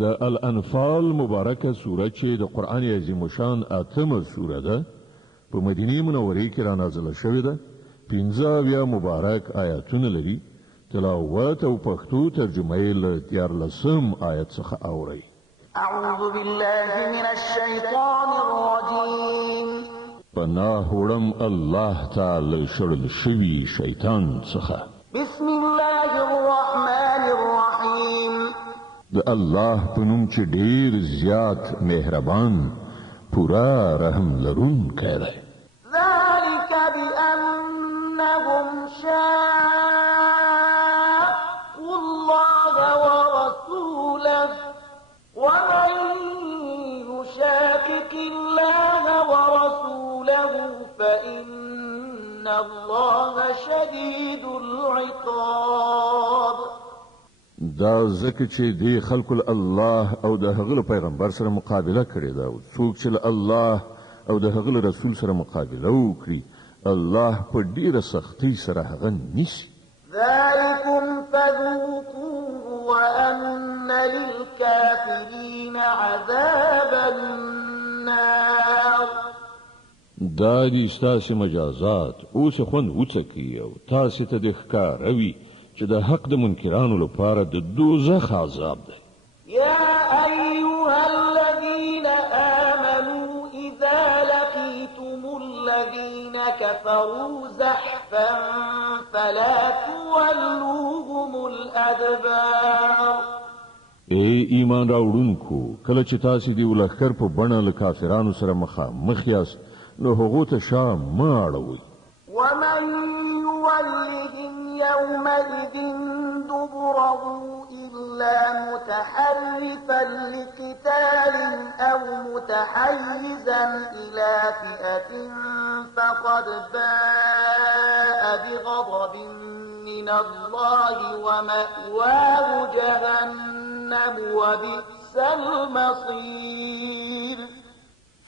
د الانفال مبارکه سوره چې د قرآن عظیم شان اتمه سوره ده په مدینه منوره کې را نازله شوې ده. 15 مبارک آیاتونه لري. تلاوت او پښتو ترجمه یې له 14 آیت څخه اورئ. اعوذ بالله من الشیطان الرجیم. پناه وړم الله تعالی شړل شوي شیطان څخه. بسم الله الرحمن الرحیم. د الله په نوم چې ډیر زیات مهربان پورا رحم لرونکی دی. ذلك بأنهم شاقوا الله ورسوله ومن يشاقق الله ورسوله فإن الله شديد العقاب. دا ځکه چې دی خلق الله او د هغه پیغمبر سره مقابله کړې ده. څوک چې الله او د هغه رسول سره مقابله وکړي الله په ډیره سختۍ سره هغه نیسي. ذلكم فذوقوه وأن للكافرين عذاب النار. دا دي ستاسې مجازات اوس خوند وڅکي او تاسې ته د ښکاروي چې د حق د منکرانو لپاره د دوزخ عذاب ده. يا أيها الذين آمنوا إذا لقيتم الذين كفروا زحفا فلا تولوهم الأدبار. ای ایمان راوړونکو کله چې تاسې دی ولخر په بڼه له کافرانو سره مخ یاست نو هغو ته شا مه اړوئ. ومن يولهم يومئذ دبره إلا متحرفا لقتال أو متحيزا إلى فئة فقد باء بغضب من الله ومأواه جهنم وبئس المصير.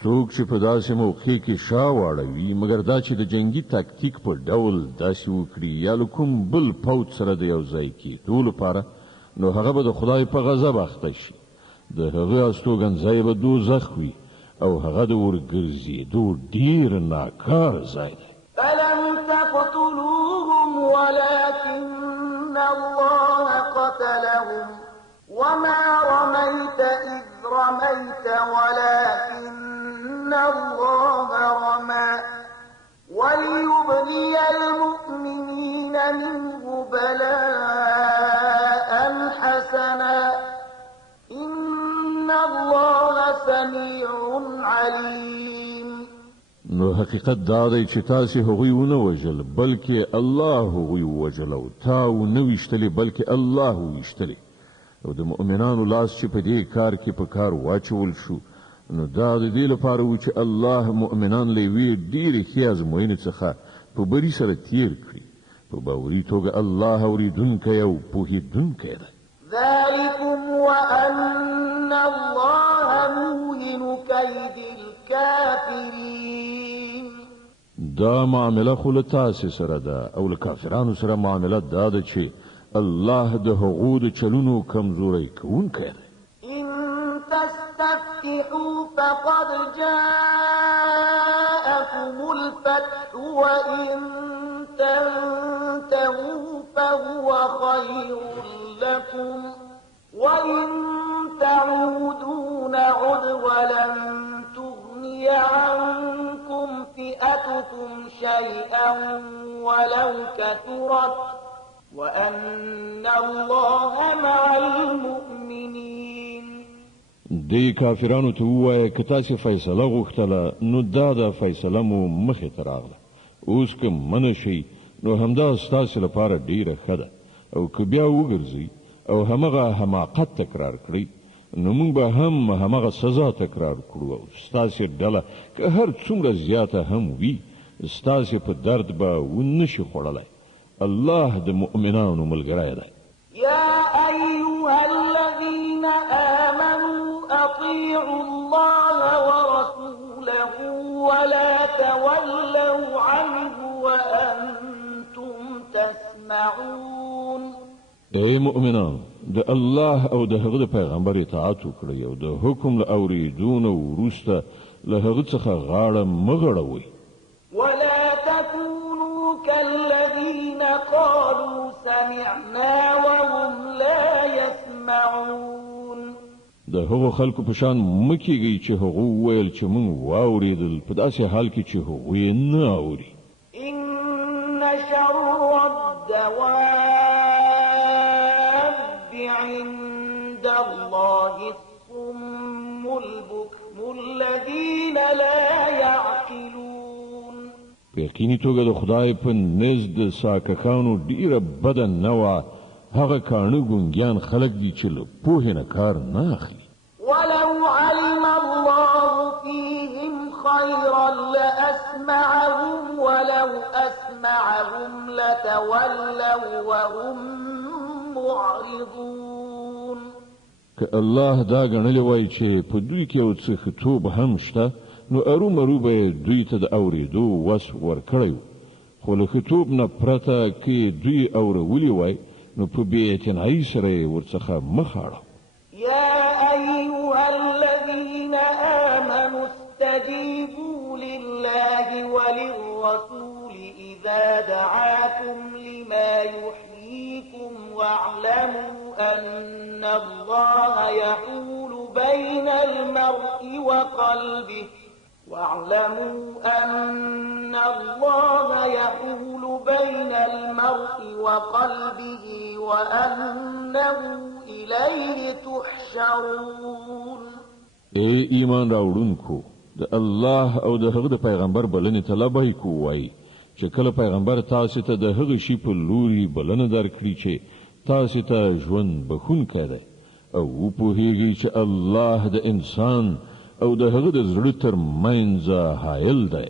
څوک چې په داسې موقع کې شا واړوي مګر دا چې د جنگي تاکتیک په ډول داسې وکړي یا له کوم بل پوځ سره د یو ځای کېدو لپاره نو هغه به د خدای په غضب اخته شي. د هغه استوګنځای به دوزخ وي او هغه د ورګرځېدو ډېر ناکار ځای دی. فلم تقتلوهم ولكن الله قتلهم وما رميت إذ رميت ولكن الله رمى وليبلي المؤمنين منه بلاء حسنا إن الله سميع عليم. نو حقیقت دا دی چې تاسې هغوی ونه وژل بلکې الله هغوی وژل او تا ونه ویشتلې بلکې الله ویشتلې او د مؤمنانو لاس چې په دې کار کې په کار واچول شو نو دا د دې لپاره و چې الله مؤمنان له یوې ډېرې ښې ازموینې څخه په بري سره تیر کړي. په باوري توګه الله اورېدونکی او پوهېدونکی دی. ذلكم وأن الله موهن كيد الكافرين. دا معامله خو له تاسې سره ده او له کافرانو سره معامله دا ده چې الله د هغو د چلونو کمزوری کوونکی دی. إن تستفتحوا فقد جاءكم الفتح وإن تنتهوا فهو خير لكم وإن تعودوا نعد ولن تغني عنكم فئتكم شيئا ولو كثرت وأن الله مع المؤمنين. دی کافرانو ته ووایه که تاسې فیصله غوښتله نو دا د فیصله مو مخې ته راغله. اوس که منع شئ نو همدا ستاسې لپاره ډیره ښه ده او که بیا وګرځئ او همغه حماقت تکرار کړئ نو موږ به هم همغه سزا تکرار کړو او ستاسې ډله که هر څومره زیاته هم وي ستاسې په درد به ونشي خوړلی. الله د مؤمنانو ملګری دی. يا أيها الذين آمنوا أطيعوا الله ورسوله ولا تولوا عنه وأنتم تسمعون. ای مؤمنان د الله او د هغه د پیغمبر اطاعت وکړئ او د حکم له اورېدو نه وروسته له هغه څخه غاړه مه غړوئ. ولا تكونوا كالذين قالوا سمعنا وهم لا يسمعون. د هغو خلکو په شان مه کیږئ چې هغو وویل چې موږ واورېدل په داسې حال کې چې هغوی یې نه اوري. إن شر الدواب عند الله الصم البكم الذين لا يعقلون. په یقیني توګه د خدای په نزد د ساکښانو ډیره بده نه وه هغه کاڼه ګونګیان خلک دي چې له پوهې نه کار نه اخلي. ولو علم الله فيهم خيرا لأسمعهم ولو أسمعهم لتولوا وهم معرضون. که الله دا ګڼلی وای چې په دوی کې یو څه ښه هم شته نو ارومرو به دوی ته د اورېدو وس ورکړی خو له ښه نه پرته که دوی اورولي وای نو په بې اعتنایي سره یې ورڅخه مخ اړه. يا أيها الذين آمنوا استجيبوا لله وللرسول إذا دعاكم لما يحييكم واعلموا أن الله يحول بين المرء وقلبه وأنه إليه تحشرون. ای ایمان راوړونکو د الله او د هغه د پیغمبر بلنې ته لبیک ووایئ چې کله پیغمبر تاسو ته د هغه شي په لوري بلنه درکړي چې تاسو ته ژوند بخښونکی دی او وپوهیږئ چې الله د انسان او د هغه د زړه تر منځه حایل دی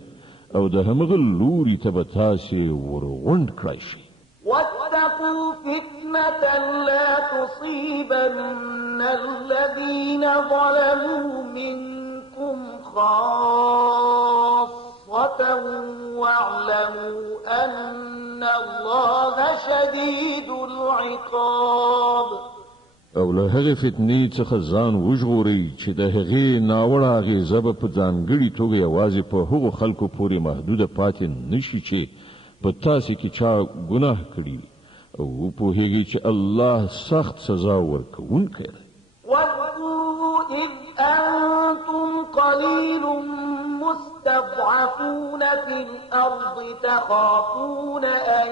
او د همغه لوري ته به تاسې ورغونډ کړی شي. واتقوا فتنة لا تصيبن الذين ظلموا منكم خاصة واعلموا أن الله شديد العقاب. او له هغې فتنې څخه ځان وژغورئ چې د هغې ناوړه اغېزه به په ځانګړې توګه یوازې په هغو خلکو پورې محدوده پاتې نشي چې په تاسې کې چا ګناه کړي او وپوهیږئ چې الله سخت سزا ورکوونکی دی. واذكروا إذ أنتم قليل مستضعفون في الأرض تخافون أن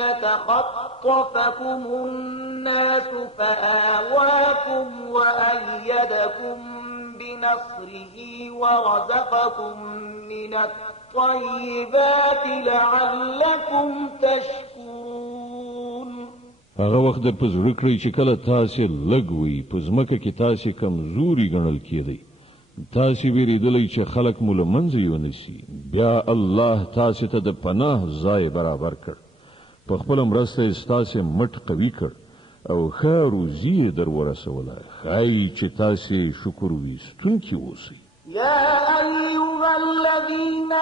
يتخطفكم الناس فآواكم وأيدكم بنصره ورزقكم من الطيبات لعلكم تشكرون. هغه وخت در په زړه کړئ چې کله تاسې لږ وئ په ځمکه کې تاسې کمزوري ګڼل کېدئ تاسې ویرېدلی چې خلک مو له منځه یونیسي بیا الله تاسې ته د پناه ځای برابر کړ په خپله مرسته یې ستاسې مټ قوي کړ او ښه روزي یې در ورسوله ښایي چې تاسې شکر ویستونکي اوسئ. يا أيها الذين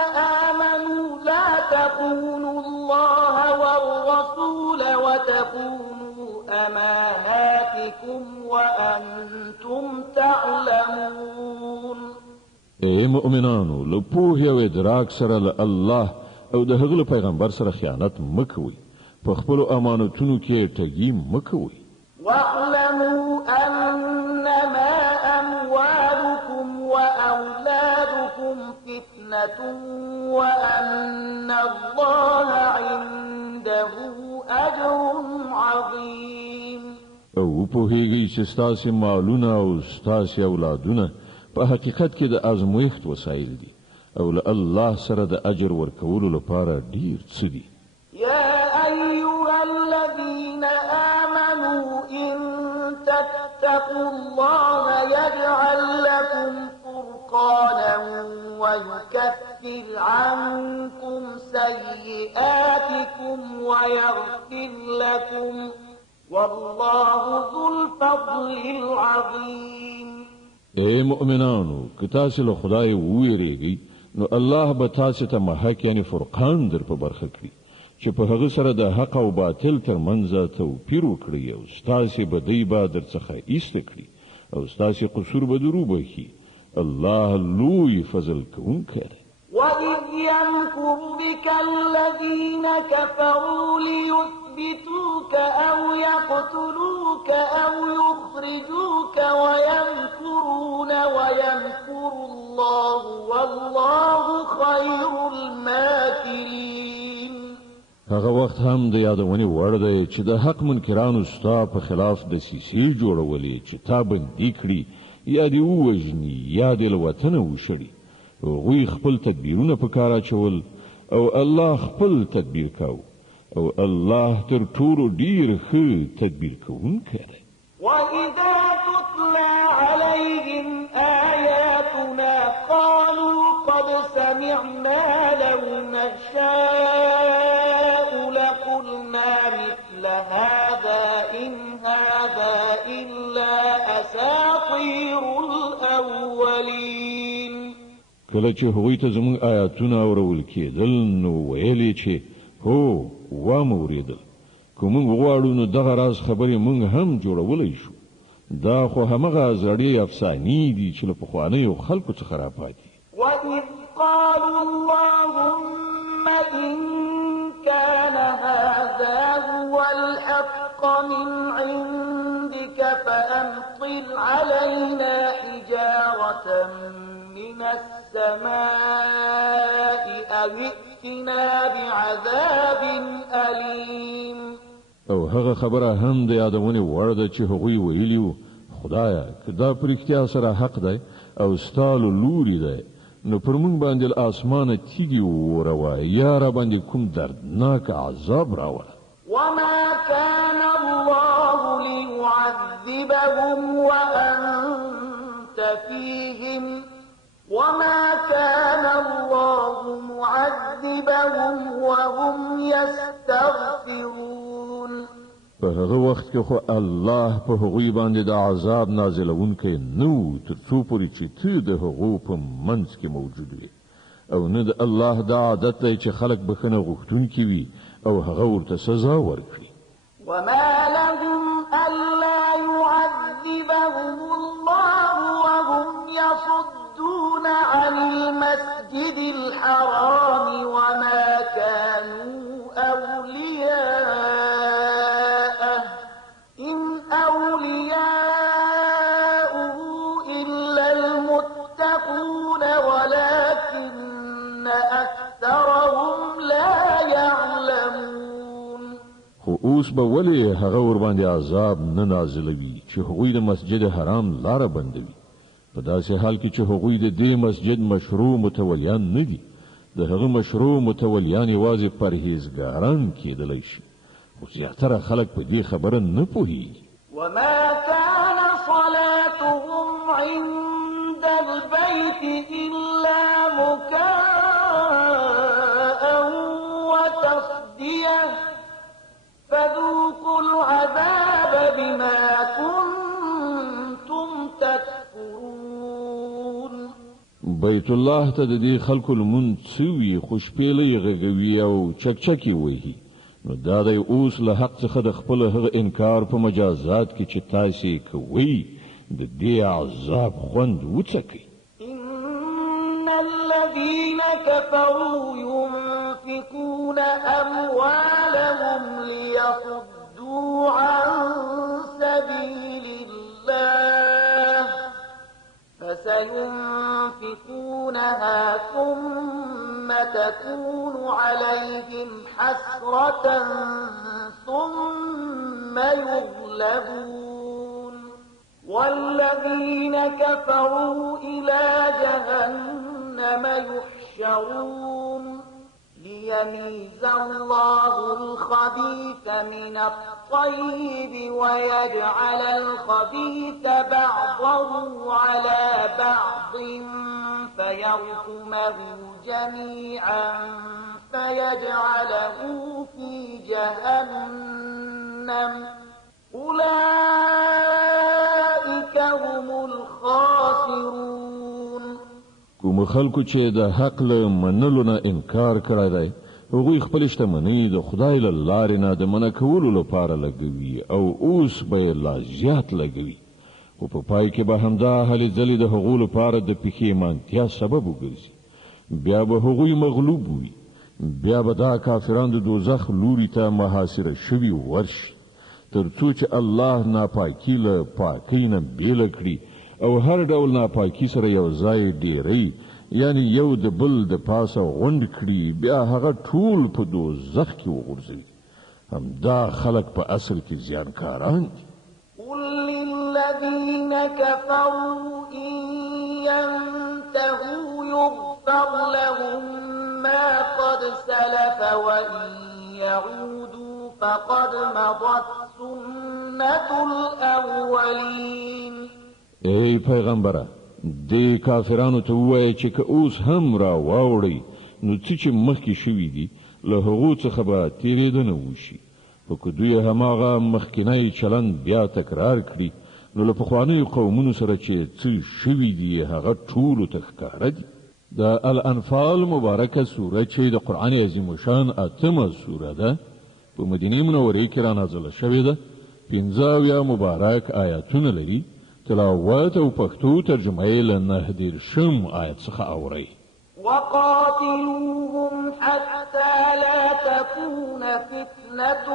آمنوا لا تخونوا الله والرسول وتخونوا أماناتكم وأنتم تعلمون. ای مؤمنانو له پوهې او ادراک سره له الله او د هغه له پیغمبر سره خیانت مه کوئ په خپلو امانتونو کې ټګي مه کوئ. واعلموا أنما أموالكم وأولادكم فتنة وأن الله عنده أجر عظيم. او پوهیږئ چې ستاسې مالونه او ستاسې اولادونه په حقیقت کې د ازمویښت وسایل دي او له الله سره د اجر ورکولو لپاره ډیر څه دي. يا أيها الذين آمنوا إن تتقوا الله يجعل لكم فرقانا ويكفر عنكم سيئاتكم ويغفر لكم والله ذو الفضل العظيم. اے مؤمنانو که تاسې له خدای وویریږئ نو الله به تاسې ته محک یعنی فرقان در په برخه کړي چې په هغه سره د حق او باطل ترمنځ توپیر وکړي او ستاسې بدی به درڅخه ایسته کړي او ستاسې قصور به درو بخي. الله لوی فضل کوونکی دی. وَإِذْ يَمْكُرُ بِكَ الَّذِينَ كَفَرُوا لِيُثْبِتُوكَ أَوْ يَقْتُلُوكَ أَوْ يُخْرِجُوكَ وَيَمْكُرُونَ وَيَمْكُرُ اللَّهُ وَاللَّهُ خَيْرُ الْمَاكِرِينَ. هغه وخت هم د یادونې وړ دی چې د حق منکرانو ستا په خلاف د سیسې جوړولې چې تا بندي کړي یا دې ووژني یا دې له وطنه وشړي. هغوی خپل تدبیرونه په کار اچول او الله خپل تدبیر کاو او الله تر ټولو ډیر ښه تدبیر کوونکی دی. وَإِذَا تُتْلَى عَلَيْهِمْ آيَاتُنَا قَالُوا قَدْ سَمِعْنَا لَوْ نَشَاءُ لَقُلْنَا مِثْلَ هَذَا إِنْ هَذَا إِلَّا أَسَاطِيرُ الْأَوَّلِينَ. کله چې هغوی ته زموږ آیاتونه اورول کېدل نو ویلې چې هو واموریدل، که موږ غواړو نو دغه راز خبرې موږ هم جوړولی شو. دا خو همغه زړې افسانې دي چې له پخوانیو خلکو څخه راپاتې. وَإِذْ قَالُوا اللَّهُمَّ إِنْ كَانَ هَذَا هُوَ الْحَقَّ مِنْ عِنْدِكَ فَأَمْطِرْ عَلَيْنَا حِجَارَةً مِنَ السَّمَاءِ أَوْ ائْتِنَا بِعَذَابٍ أَلِيمٍ. او هغه خبره هم د یادونې وړ ده چې هغوی ویلیو خدایا که دا په رښتیا سره حق دی او ستا له لوري دی نو پر موږ باندې له اسمانه تیږې ووروه یا را باندې کوم دردناک عذاب راوړه. وَمَا كَانَ اللَّهُ لِيُعَذِّبَهُمْ وَأَنْتَ فِيهِمْ وَمَا كَانَ اللَّهُ مُعَذِّبَهُمْ وَهُمْ يَسْتَغْفِرُونَ. په هغه وخت کې خو الله په هغوی باندې د عذاب نازلونکی نو تر څو پورې چې ته د هغو په منځ کې موجود وي او نه د الله دا عادت دی چې خلک بخښنه غوښتونکي وي او هغه ورته سزا ورکړي. وَمَا لَهُمْ أَلَّا يُعَذِّبَهُمُ اللَّهُ وَهُمْ يَصُدُّونَ عَنِ الْمَسْجِدِ الْحَرَامِ وَمَا كَانُوا أَوْلِيَاءَهُ إِنْ أَوْلِيَاؤُهُ إِلَّا الْمُتَّقُونَ وَلَكِنَّ أَكْثَرَهُمْ لَا يَعْلَمُونَ. خو اوس به ولې هغه ور باندې عذاب نه نازلوي چې هغوی د مسجد حرام لاره بندوي په داسې حال کې چې هغوی د دې مسجد مشروع متولیان نه دي. د هغه مشروع متولیان یوازې پرهیزګاران کېدلی شي خو زیاتره خلک په دې خبره نه پوهېږي. وَمَا كَانَ صَلَاتُهُمْ عِندَ الْبَيْتِ إِلَّا مُكَاءً وَتَصْدِيَةً فَذُوقُوا الْعَذَابَ بِمَا كُنتُمْ تَكْفُرُونَ. بیت الله ته د دې خلکو لمونځ سوي خوشپېلۍ غږوي او چکچکې وهي نو دا دی اوس له حق څخه د خپل هغه انکار په مجازات کې چې تاسې کوئ د دې عذاب خوند وڅکئ. إِنَّ الَّذِينَ كَفَرُوا يُنْفِقُونَ أَمْوَالَهُمْ لِيَصُدُّوا عَنْ سَبِيلِ اللَّهِ فَسَيُنْفِقُونَهَا ثُمَّ تَكُونُ عَلَيْهِمْ حَسْرَةً ثُمَّ يُغْلَبُونَ وَالَّذِينَ كَفَرُوا إِلَى جَهَنَّمَ يُحْشَرُونَ لِيَمِيزَ اللَّهُ الْخَبِيثَ مِنَ الطَّيِّبِ وَيَجْعَلَ الْخَبِيثَ بَعْضَهُ عَلَى بَعْضٍ فَيَرْكُمَهُ جَمِيعًا فَيَجْعَلَهُ فِي جَهَنَّمَ أُولَئِكَ هُمُ الْخَاسِرُونَ. کوم خلکو چې د حق له منلو نه انکار کړی دی هغوی خپل شتمنۍ د خدای له لارې نه د منع کولو لپاره لګوي او اوس به یې لا زیات لګوي، خو په پای کې به همدا هلې ځلې د هغو لپاره د پښیمانتیا سبب وګرځي. بیا به هغوی مغلوب وي، بیا به دا کافران د دوزخ لوري ته محاصره شوي ورشي، تر څو چې الله ناپاکي له پاکۍ نه بیله کړي او هر ډول ناپاکي سره یو ځای ډیری، یعنی یو د بل د پاسه غونډ کړي، بیا هغه ټول په دوزخ کې وغورځوي. همدا خلک په اصل کې زیانکاران دي. قل للذين كفروا إن ينتهوا يغفر لهم ما قد سلف وإن يعودوا فقد مضت سنة الأولين. ای پیغمبره، د کافرانو ته ووایه چې که اوس هم را واوړئ نو څه چې مخکې شوي دي له هغو څخه به تېرېدنه وشي، خو که دوی هماغه مخکینی چلند بیا تکرار کړي نو له پخوانیو قومونو سره چې څه شوي دي هغه ټولو ته ښکاره دي. د الانفال مبارکه سوره چې د قرآن عظیم شان 8مه سوره ده، په مدینه منورې کې را نازله شوې ده، 15 مبارک آیاتونه لري. تلاوت او پښتو ترجمه یې له 9 آیت څخه اورئ. وقاتلوهم حتى لا تكون فتنة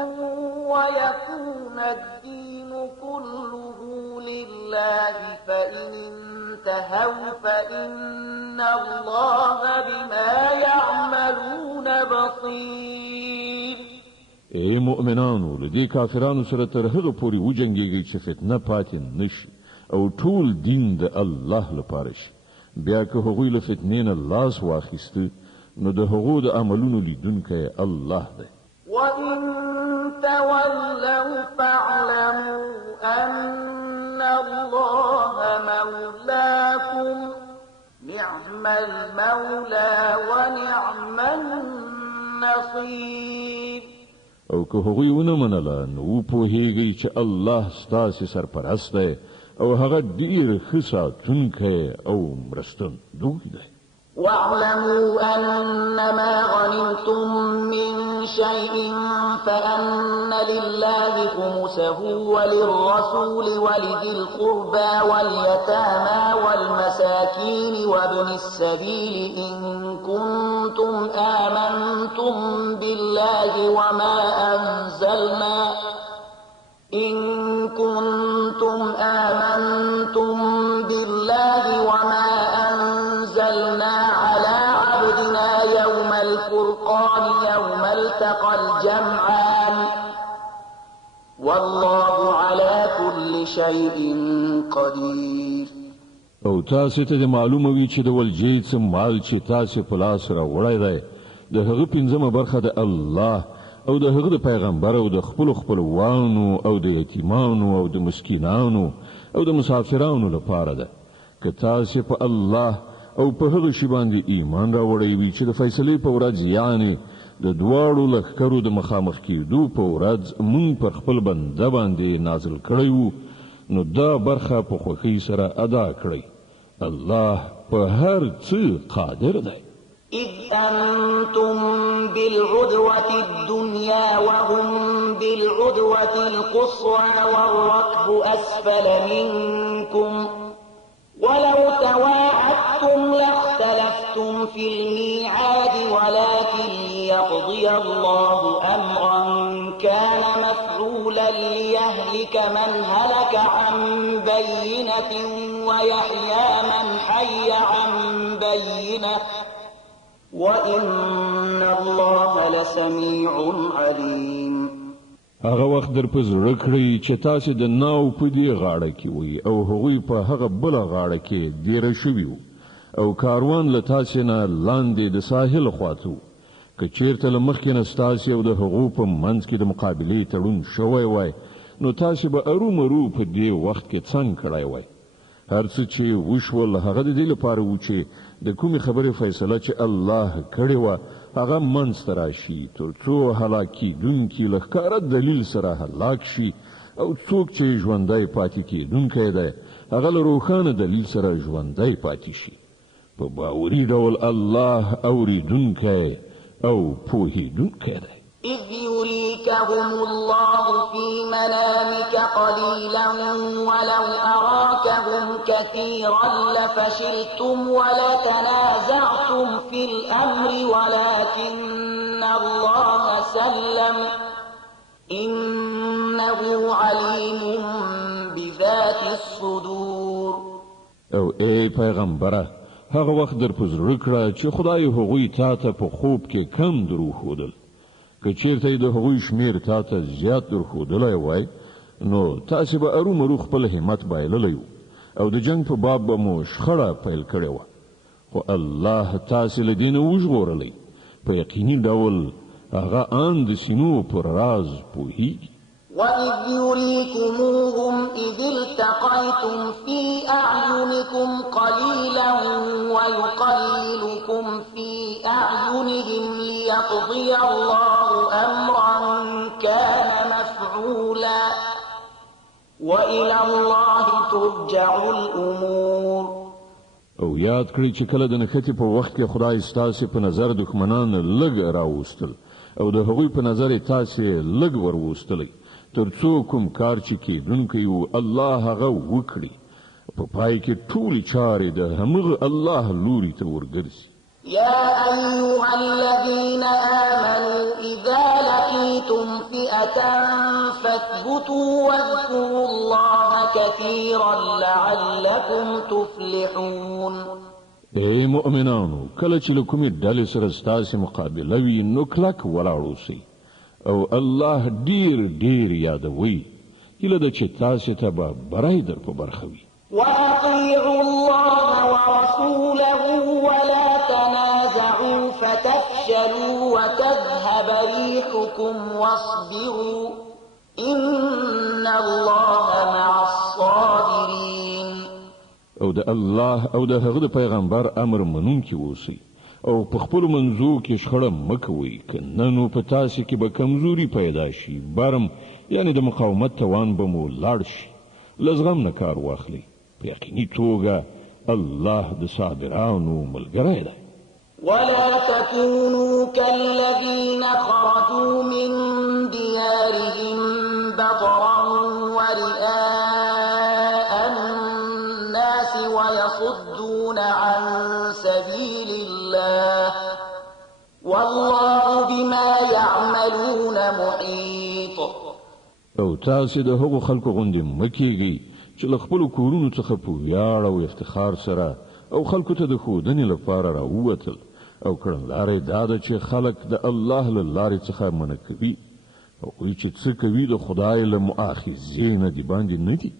ويكون الدين كله لله فإن انتهوا فإن الله بما يعملون بصير. ای مؤمنانو، له دې کافرانو سره تر هغه پورې وجنګېږئ چې فتنه پاتې نشي او ټول دین د الله لپاره شي. بیا که هغوی له فتنې نه لاس واخیسته نو د هغو د عملونو لیدونکی الله دی. وَإِن تَوَلَّوْا فَاعْلَمُوا أَنَّ اللَّهَ مَوْلَاكُمْ نِعْمَ الْمَوْلَى وَنِعْمَ النَّصِيرُ. او که هغوی ونه منله نو پوهیږئ چې الله ستاسې سرپرست دی او هغه ډیر ښه ساتونکی او مرستندوی دی. واعلموا أنما غنمتم من شيء فأن لله خمسه وللرسول ولذي القربى واليتامى والمساكين وابن السبيل إن كنتم آمنتم بالله وما أنزلنا على عبدنا يوم الفرقان يوم التقى الجمعان والله على كل شيء قدير. او تاسو ته معلومه وي چې د ولجې څخه مال چې تاسو په لاس را وړای دی د هغه 15مه برخه د الله او د هغه پیغمبر او د خپلوانو او د یتیمانو او د مسکینانو او د مسافرانو لپاره ده. که تاسو په الله او په هغه شی باندې ایمان راوړی وي چې د فیصلې په ورځ یعنی د دواړو لښکرو د مخامخ کېدو په ورځ مونږ پر خپل بنده باندې نازل کړی وو، نو دا برخه په خوښۍ سره ادا کړئ. الله په هر څه قادر دی. إذ أنتم بالعدوة الدنيا وهم بالعدوة القصوى والركب أسفل منكم ولو تواعدتم لاختلفتم في الميعاد ولكن ليقضي الله أمرا كان مفعولا ليهلك من هلك عن بينة ويحيى من حي عن بينة وَإِنَّ اللَّهَ لَسَمِيعٌ عَلِيمٌ. هغه وخت در په زړه کړئ چې تاسو د ناو په دې غاړه کې وي او هغوی په هغه بل غاړه کې دیره شوي وو او کاروان له تاسو نه لاندې د ساحل خواته. که چیرته له مخکې نه ستاسو او د هغو په منځ کې د مقابلې تړون شوی وای نو تاسو به ارومرو په دې وخت کې څنګه کړای وای. هر څه چې وشول هغه د دې لپاره و چې د کومې خبرې فیصله چې الله کړې وه هغه منځته راشي تر څو هلاکېدونکي له ښکاره دلیل سره هلاک شي او څوک چې ژوندی پاتې کېدونکی دی هغه له روښانه دلیل سره ژوندی پاتې شي. په باوري ډول الله اوریدونکی او پوهیدونکی دی. إذ يريكهم الله في منامك قليلا ولو أراكهم كثيرا لفشلتم ولتنازعتم في الأمر ولكن الله سلم إنه عليم بذات الصدور. او ای پیغمبره هغه وخت در په زړه کړه چې خدای هغوی تا ته په خوب کې کم دروښودل. که چیرته د هغوی شمیر تا ته زیات درښودلی وای نو تاسې به ارومرو خپل همت بایللی و او د جنگ په باب به مو شخړه پیل کړې وه، خو الله تاسې له دې نه وژغورلی. په یقیني ډول هغه ان د سینو پر راز پوهیږي. وَإِذْ يُرِيكُمُوهُمْ إِذِ الْتَقَيْتُمْ فِي أَعْيُنِكُمْ قَلِيلًا وَيُقَلِّلُكُمْ فِي أَعْيُنِهِمْ لِيَقْضِيَ اللَّهُ أَمْرًا كَانَ مَفْعُولًا وَإِلَى اللَّهِ تُرْجَعُ الْأُمُورُ. او یاد کړئ چې کله د نښتې په وخت کې خدای ستاسې په نظر دښمنان لږ راوستل او د هغوی په نظر تاسې لږ وروستلی، تر څو کوم کار چې کیدونکی و الله هغه وکړي. په پای کې ټولې چارې د همغه الله لوري ته ورګرځي. يا أيها الذين آمنوا إذا لقيتم فئة فاثبتوا واذكروا الله كثيرا لعلكم تفلحون. ای مؤمنانو کله چې له کومې ډلې سره ستاسې مقابله وي نو کلک ولاړ اوسئ او الله ډیر ډیر یادوئ. هیله ده چې تاسې ته به بری در په برخه وي. وأطيعوا الله ورسوله ولا تنازعوا فتفشلوا وتذهب ريحكم واصبروا إن الله مع الصابرين. او د الله او د هغه د پیغمبر امر منونکي اوسئ او په خپلو منځو کې شخړه مه کوئ، که نه نو په تاسې کې به کمزوري پیدا شي، برم یعنې د مقاومت توان به مو لاړ شي. له زغم نه کار واخلئ، په یقیني توګه الله د صابرانو ملګری دی. ولا تكونوا كالذين خرجوا من ديارهم بطرا ورئاء الناس ويصدون عن سبيل الله والله بما يعملون محيط. او تاسې د هغو خلکو غوندې مه کیږئ چې له خپلو کورونو څخه په ویاړ او افتخار سره او خلکو ته د ښودنې لپاره راووتل، او کړنلاره دا ده چې خلک د الله له لارې څخه منع کوي. هغوی چې څه کوي د خدای له مؤاخذې نه د باندې نه دي.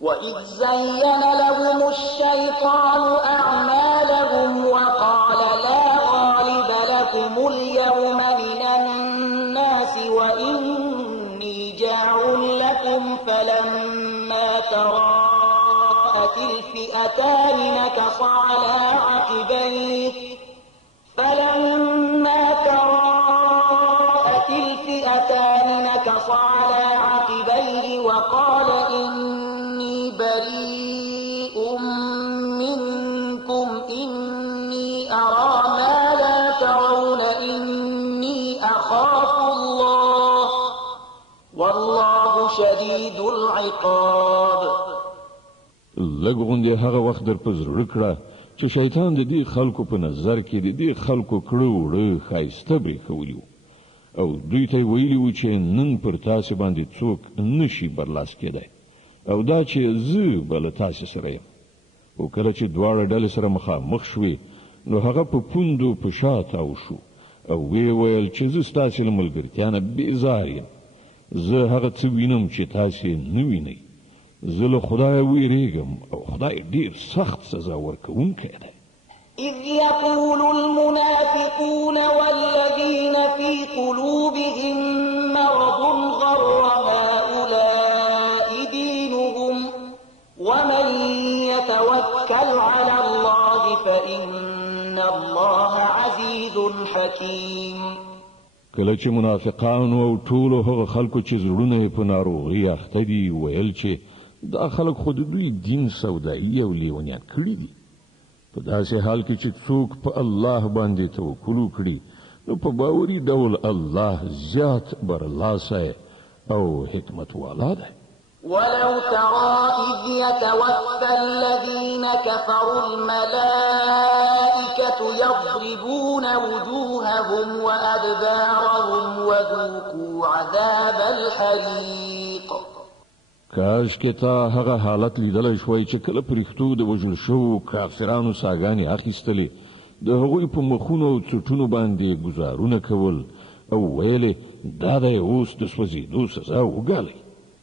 وَإِذْ زَيَّنَ لَهُمُ الشَّيْطَانُ أَعْمَالَهُمْ وَقَالَ لَا غَالِبَ لَكُمُ الْيَوْمَ مِنَ النَّاسِ وَإِنِّي جَاعِلٌ لَكُمْ فَلَمَّا تَرَاءَتِ الْفِئَتَانِ نَكَصَ عَلَى عَقِبَيْهِ وَقَالَ إِنِّي بَرِيءٌ مِّنكُمْ إِنِّي أَرَىٰ مَا لَا تَرَوْنَ إِنِّي أَخَافُ اللَّهَ وَاللَّهُ شَدِيدُ الْعِقَابِ. لږ غوندې هغه وخت در په زړه کړه چې شیطان د دې خلکو په نظر کې د دې خلکو کړه وړه ښایسته برېښولي وو او دوی ته ویلي وو چې نن پر تاسې باندې څوک نشي برلاس کېدی او دا چې زه به له تاسې سره یم. او کله چې دواړه ډلې سره مخامخ شوې نو هغه په پوندو په شا تاو شو او ویې ویل چې زه ستاسې له ملګرتیا نه بېزار یم. زه هغه څه وینم چې تاسې نه وینئ. زه له خدایه ویریږم او خدای ډیر سخت سزا ورکوونکی دی. إذ يقول المنافقون والذين في قلوبهم مرض غر هؤلاء دينهم ومن يتوكل على الله فإن الله عزيز حكيم. کله چې منافقانو او ټولو هغه خلکو چې زړونه یې په ناروغۍ اخته دي ویل چې دا خلک خو د دوی دین سودایي او لیونیان کړي دي. په داسې حال کې چې څوک په الله باندې توکل وکړي نو په باوري ډول الله زیات برلاسه او حکمت والا ده. ولو ترى إذ يتوفى الذين كفروا الملائكة يضربون وجوههم وأدبارهم وذوقوا عذاب الحريق. کاش کې تا هغه حالت لیدلی شوی چې کله پرښتو د وژل شوو کافرانو ساګانې اخیستلې، د هغوی په مخونو او څټونو باندې ګزارونه کول او ویلې دا دی اوس د سوځېدو سزا وګالئ.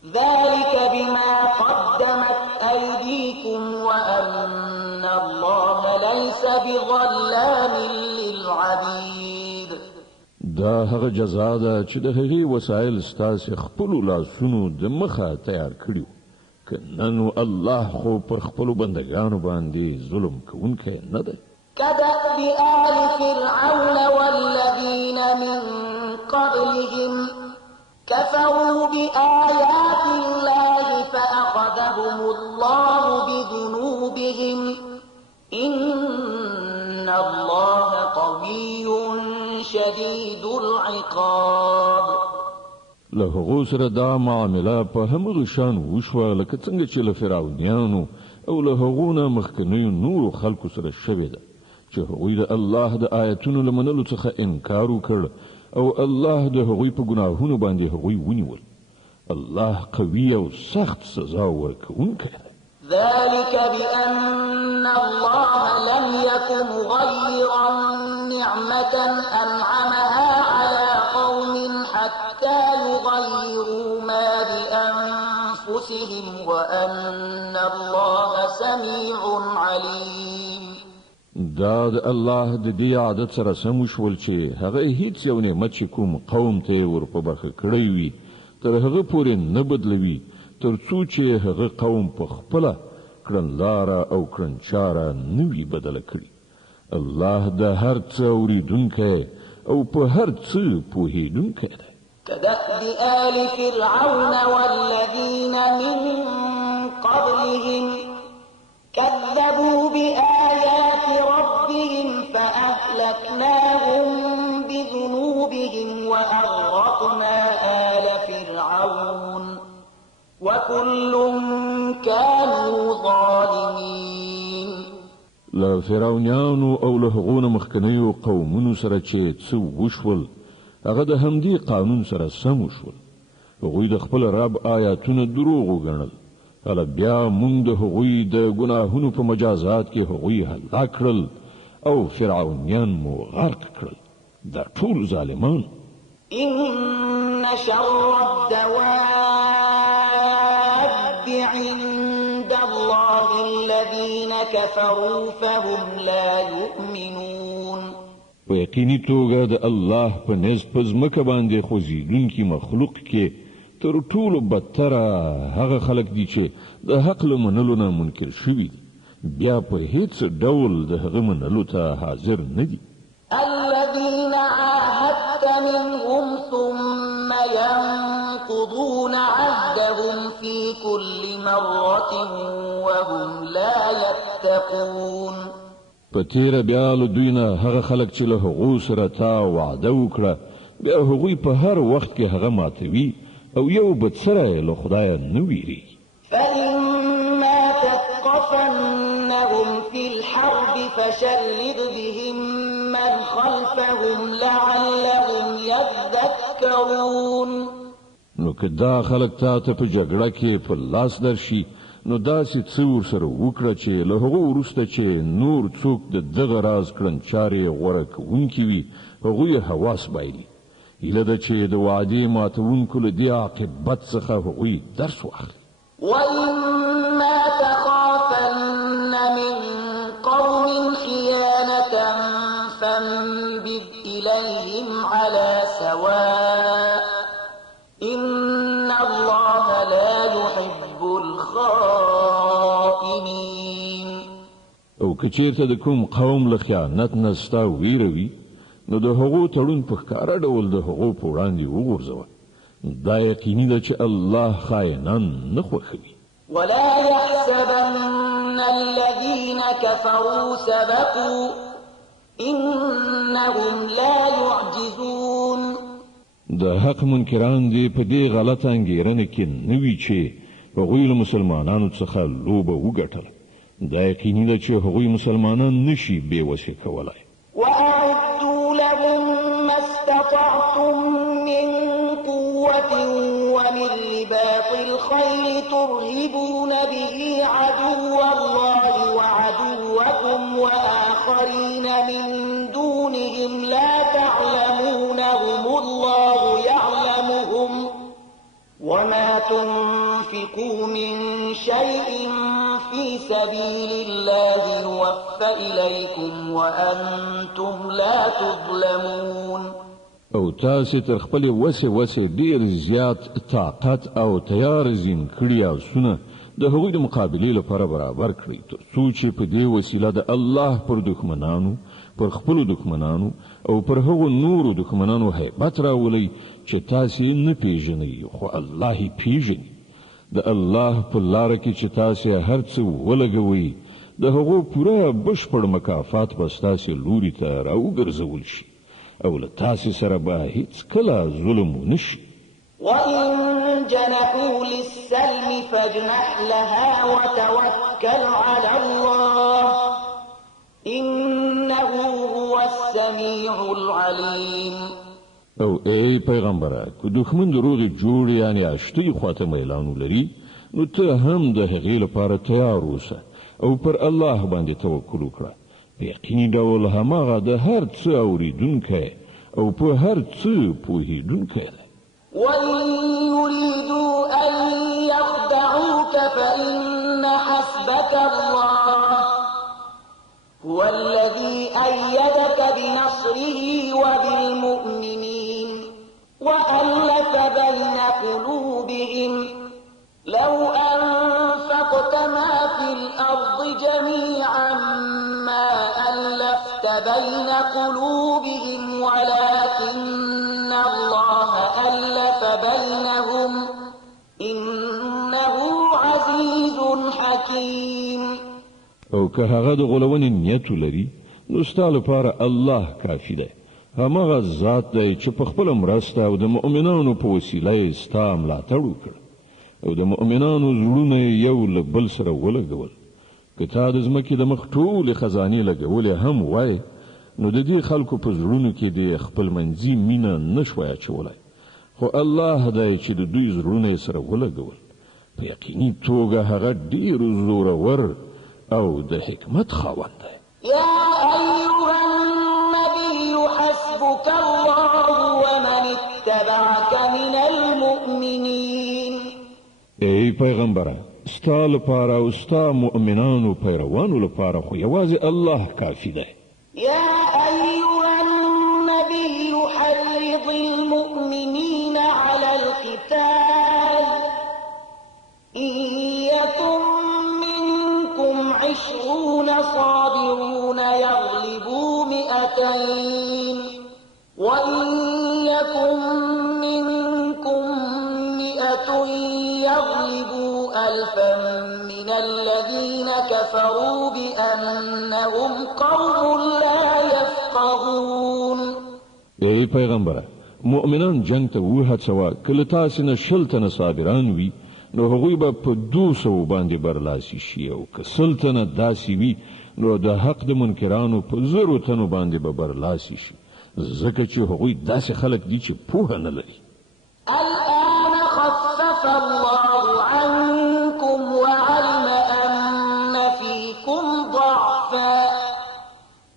ذلك بما قدمت أيديكم وأن الله ليس بظلام للعبيد. دا هغه جزا ده چې د هغې وسایل ستاسې خپلو لاسونو د مخه تیار کړي، که نه نو الله خو پر خپلو بندګانو باندې ظلم کوونکی نه دی. كدأب آل فرعون والذين من قبلهم كفروا بآيات الله فأخذهم الله بذنوبهم إن الله قوي شديد العقاب. له هغو سره دا معامله په همغه شان وشوه لکه څنګه چې له فرعونیانو او له هغو نه مخکنیو نورو خلکو سره شوې ده چې هغوی د الله د آیتونو له منلو څخه انکار وکړ او الله د هغوی په ګناهونو باندې هغوی ونیول. الله قوي او سخت سزا ورکوونکی دی. ذلك بأن الله لم يكن مغيرا نعمة أنعمها على قوم حتى يغيروا ما بأنفسهم وأن الله سميع عليم. دا د الله د دې عادت سره سم شول چې هغه هیڅ یو نعمت چې کوم قوم ته ور په برخه کړی وي تر هغه پورې نه بدلوي تر څو چې هغه قوم په خپله کړنلاره او کړنچاره نه وي بدله کړي. الله د هر څه اورېدونکی او په هر څه پوهېدونکی دی. كدأب آل فرعون والذين من قبلهم كذبوا بآيات ربهم فأهلكناهم بذنوبهم وأغرقنا آل فرعون وكل كانوا ظالمين. له فرعونیانو او له هغو مخکنیو قومونو سره چې څه وشول هغه د همدې قانون سره سم وشول. هغوی د خپل رب آیاتونه دروغ وګڼل. کله بیا موږ د هغوی د ګناهونو په مجازات کې هغوی هلاک کړل او فرعونیان مو غرق کړل. دا ټول ظالمان. إن شر الدواب عند الله الذين كفروا فهم لا يؤمنون. په یقیني توګه د الله په نزد په ځمکه باندې خوځېدونکي مخلوق کې تر ټولو بدتره هغه خلک دي چې د حق له منلو نه منکر شوي دي، بیا په هیڅ ډول د هغه منلو ته حاضر نه دي. الذين عاهدت منهم ثم ينقضون عهدهم في كل مرة وهم لا يتقون. په تیره بیا له دوی نه هغه خلک چې له هغو سره تا وعده وکړه بیا هغوی په هر وخت کې هغه ماتوي او یو بد سره له خدایه نه ویریږي. فإما تثقفنهم في الحرب فشرد بهم من خلفهم لعلهم يذكرون. نو که دا خلک تا ته په جګړه کې په لاس درشي نو داسې څه ورسره وکړه چې له هغو وروسته چې نور څوک د دغه راز کړنچارې غوره کوونکي وي هغوی حواس بایلي. هیله ده چې د وعدې ماتوونکو له دې عاقبت څخه هغوی درس واخلي. وإما تخافن من قوم خيانة فانبذ إليهم على سواء إن الله لا يحب الخائنين. او که چیرته د کوم قوم له خیانت نه ستا ویره وي نو د هغو تړون په ښکاره ډول د هغو په وړاندې وغورځوه. دا یقیني ده چې الله خائنان نه خوښوي. ولا يحسبن الذين كفروا سبقوا إنهم لا يعجزون. د حق منکران دی په دې غلط انګیرنه کې نوی چې هغوی له مسلمانانو څخه لوبه وګټله. دا یقیني ده چې هغوی مسلمانان نشي بې وسې کولای. وأعدوا لهم ما استطعتم من قوة ومن رباط الخيل ترهبون به عدو الله وعدوكم وآخرين من دونهم لا تعلمونهم الله يعلمهم وما تنفقوا من شيء في سبيل الله يوفى إليكم وأنتم لا تظلمون. او تاسې تر خپلې وسې ډېر زیات طاقت او تیار زین کړي آسونه د هغوی د مقابلې لپاره برابر کړئ، تر څو چې په دې وسیله د الله پر دښمنانو، پر خپلو دښمنانو او پر هغو نورو دښمنانو هیبت راولئ چې تاسې نه پیژنئ، خو الله یې پیژني. د الله په لاره کې چې تاسې هر څه ولګوئ، د هغو پوره بشپړ مکافات به ستاسې لوري ته راوګرځول شي او له تاسې سره به هیڅکله ظلم ونه شي. وإن جنحوا للسلم فاجنح لها وتوكل على الله إنه هو السميع العليم. او ای پیغمبره، که دښمن د روغې جوړې یعنې اشتۍ خواته میلان ولري، نو ته هم د هغې لپاره تیار اوسه او پر الله باندې توکل وکړه. په یقیني ډول هماغه د هر څه اورېدونکی او په هر څه پوهېدونکی دی. وإن يريدوا أن يخدعوك فإن حسبك الله هو الذي أيدك بنصره وبالمؤمنين وألف بين قلوبهم لو أنفقت ما في الأرض جميعا ما ألفت بين قلوبهم ولكن الله ألف بينهم إنه عزيز حكيم. او که هغه د غولونې نیت ولري، نو ستا لپاره الله کافي دی. هماغه ذات دی چې په خپله مرسته او د مؤمنانو په وسیله یې ستا ملاتړ وکړ او د مؤمنانو زړونه یو له بل سره ولګول. که تا د ځمکې د مخ ټولې خزانې لګولې هم وای، نو د دې خلکو په زړونو کې د خپل منځي مینه نشوای اچولی، خو الله دی چې د دوی زړونه یې سره ولګول. په یقیني توګه هغه ډېر زورور او د حکمت خاوند دی. يا أيها النبي حسبك الله ومن اتبعك من المؤمنين. ای پیغمبره، ستا لپاره او ستا مؤمنانو پیروانو لپاره خو یوازې الله کافي دی. يا أيها النبي حرض المؤمنين على القتال إن يكن منكم 20 صابرون يغلبوا 200 وإن يكن منكم 100 يغلبوا 1000 من الذين كفروا بأنهم قوم لا يفقهون. ای پیغمبره، مؤمنان جنگ ته وهڅوه. کله تاسې نه 100 تنه صابران وي، نو هغوی به په 200 باندې برلاسي شي، او که 100 تنه داسې وي، نو د حق د منکرانو په 1000 تنو باندې به برلاسي شي، ځکه چې هغوی داسې خلک دي چې پوهه نه لري. الآن خفف الله عنكم وعلم أن فيكم ضعفا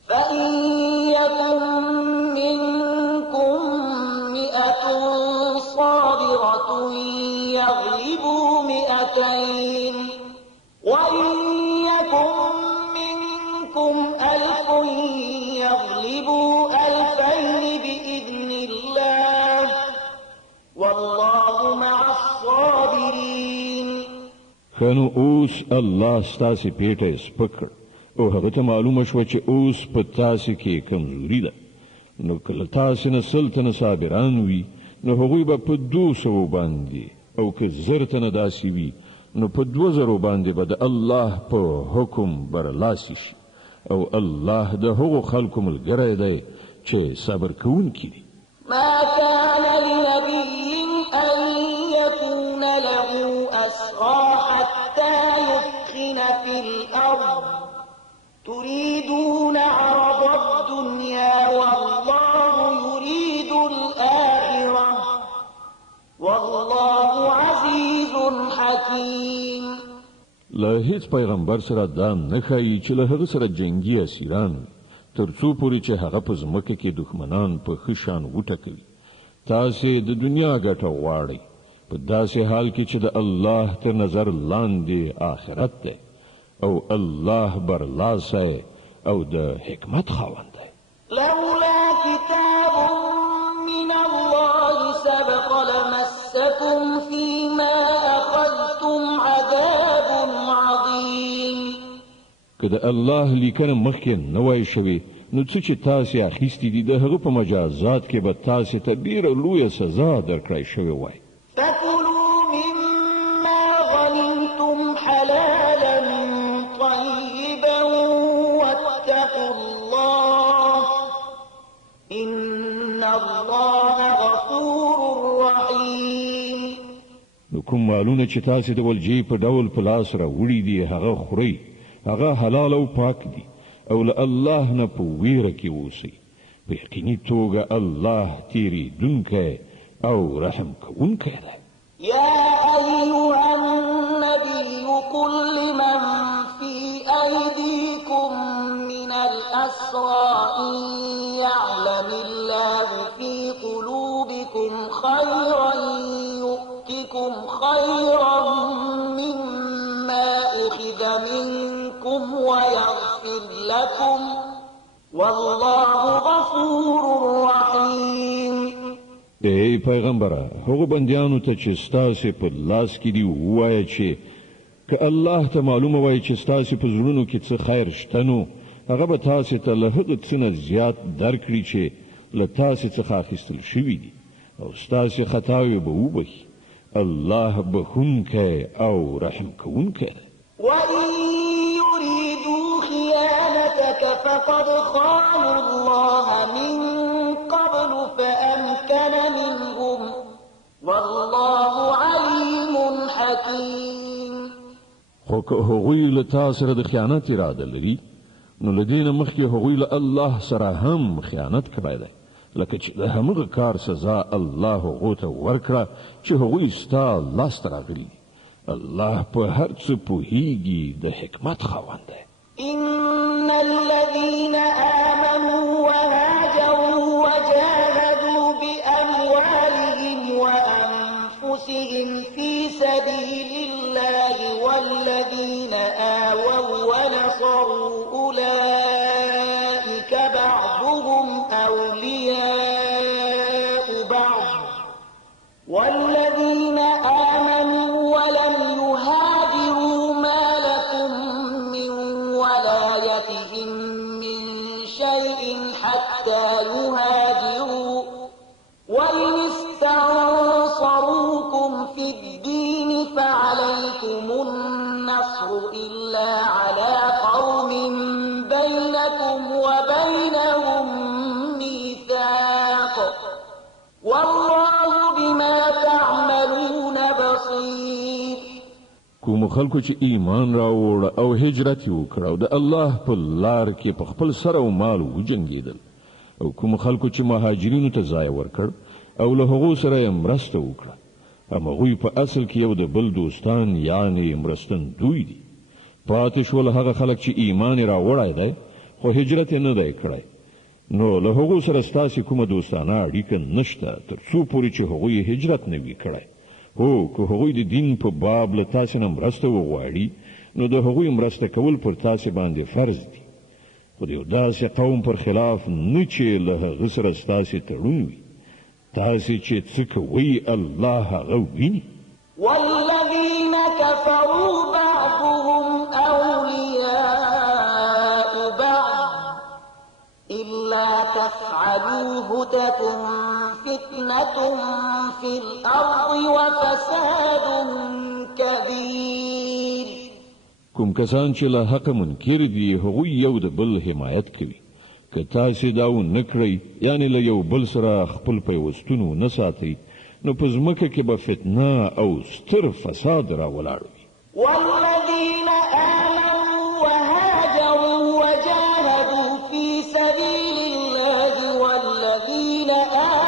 فإن يكن منكم 100 صابرة يغلبوا 200 وإن يكن منكم 1000 يغلبوا 2000 بإذن الله والله مع الصابرين. خنو اوس الله ستاسې پیټه سپکړ او هغه ته معلومه شوه چې اوس په تاسې کې کمزوري ده. نو کله تاسې نه 100 تنه صابران وي، نو هغوی به په 200 باندې، او که 1000 تنه داسې وي، نو په 2000 باندې به د الله په حکم برلاسي شي، او الله د هغو خلکو ملګری دی چې صبر کوونکي دي. ما كان لنبي أن يكون له أسرى حتى يثخن في الأرض تريدون عرض الدنيا والله يريد الآخرة والله عزيز حكيم. له هیڅ پیغمبر سره دا نه ښایي چې له هغه سره جنگي اسیران وي تر څو پورې چې هغه په ځمکه کې دښمنان په ښه شان وټکوي. تاسې د دنیا ګټه غواړئ په داسې حال کې چې د الله تر نظر لاندې آخرت دی او الله برلاسی او د حکمت خاوند دی. لولا كتاب من الله سبق لمسكم فيما أخذتم عذاب عظيم. که د الله لیکنه مخکې نه وای شوې نو څه چې تاسې اخیستي دي د هغه په مجازات کې به تاسې ته ډېره لویه سزا درکړی شوې وای. فكلوا مما غنمتم حلالا طيبا واتقوا الله إن الله غفور رحيم. نو کوم مالونه چې تاسې د ولجې په ډول په لاس راوړي دي هغه خورئ، هغه حلال او پاک دي او له الله نه په ویره کې اوسئ. په یقیني توګه الله تیریدونکی او رحم کوونکی دی. يا أيها النبي قل لمن في أيديكم من الأسرى إن يعلم الله في قلوبكم خيرا يؤتكم خيرا مما أخذ منكم ويغفر لكم والله غفور رحيم. ای پیغمبره هغه بندیانو ته چې ستاسې په لاس کې دي ووایه چې که الله ته معلومه وای چې ستاسې په زړونو کې څه خیر شته نو هغه به تاسې ته له هغه څه نه زیات درکړي چې له تاسې څخه اخیستل شوي دي او ستاسې خطاوې به وبخي. الله بخونکی او رحم کوونکی دی. وإن يريدوا خيانتك فقد خانوا الله من قبل فأمكن منهم والله عليم حكيم. خو که هغوی له تا سره د خیانت اراده لري نو له دې نه مخکې هغوی له الله سره هم خیانت کړی دی لکه چې د همغه کار سزا الله هغو ته ورکړه چې هغوی ستا لاسته راغلي دي. الله په هر څه پوهیږي د حکمت خاوند دی. إن الذين آمنوا وهاجروا وجاهدوا بأموالهم وأنفسهم في سبيل الله والذين آووا ونصروا أولئك بعضهم أولياء بعض والذين آمنوا ولم يهاجروا ما لكم من ولايتهم من شيء حتى يهاجروا وإن استنصروكم في الدين فعليكم النصر إلا على قوم بينكم وبينهم ميثاق والله بما تعملون بصير. کوم خلکو چې ایمان راوړ او هجرت وکړ او د الله په لار کې په خپل سر او مال وجنګیدل او کوم خلکو چې مهاجرینو ته ځای ورکړ او له هغو سره یې مرسته وکړه همغوی په اصل کې یو د بل دوستان یعنی مرستندوی دي. پاتې شول هغه خلک چې ایمان یې راوړی دی خو هجرت یې نه دی کړی نو له هغو سره ستاسې کومه دوستانه اړیکه نشته تر څو پورې چې هغوی هجرت نه وي کړی. هو که هغوی د دین په باب له تاسې نه مرسته وغواړي نو د هغوی مرسته کول پر تاسې باندې فرض دي خو د یو داسې قوم پر خلاف نه چې له هغه سره ستاسې تړون وي. تاسې چې څه کوئ الله هغه ویني. والذين كفروا بعضهم أولياء بعض إلا تفعلوه تكن فتنة في الأرض وفساد كبير. کوم کسان چې له حق منکر دي هغوی یو د بل حمایت کوي که تاسې دا ونه کړئ یعنی له یو بل سره خپل پیوستون ونه ساتئ نو په ځمکه کې به فتنه او ستر فساد راولاړ وي والذين آمنوا وهاجروا وجاهدوا في سبيل الله والذين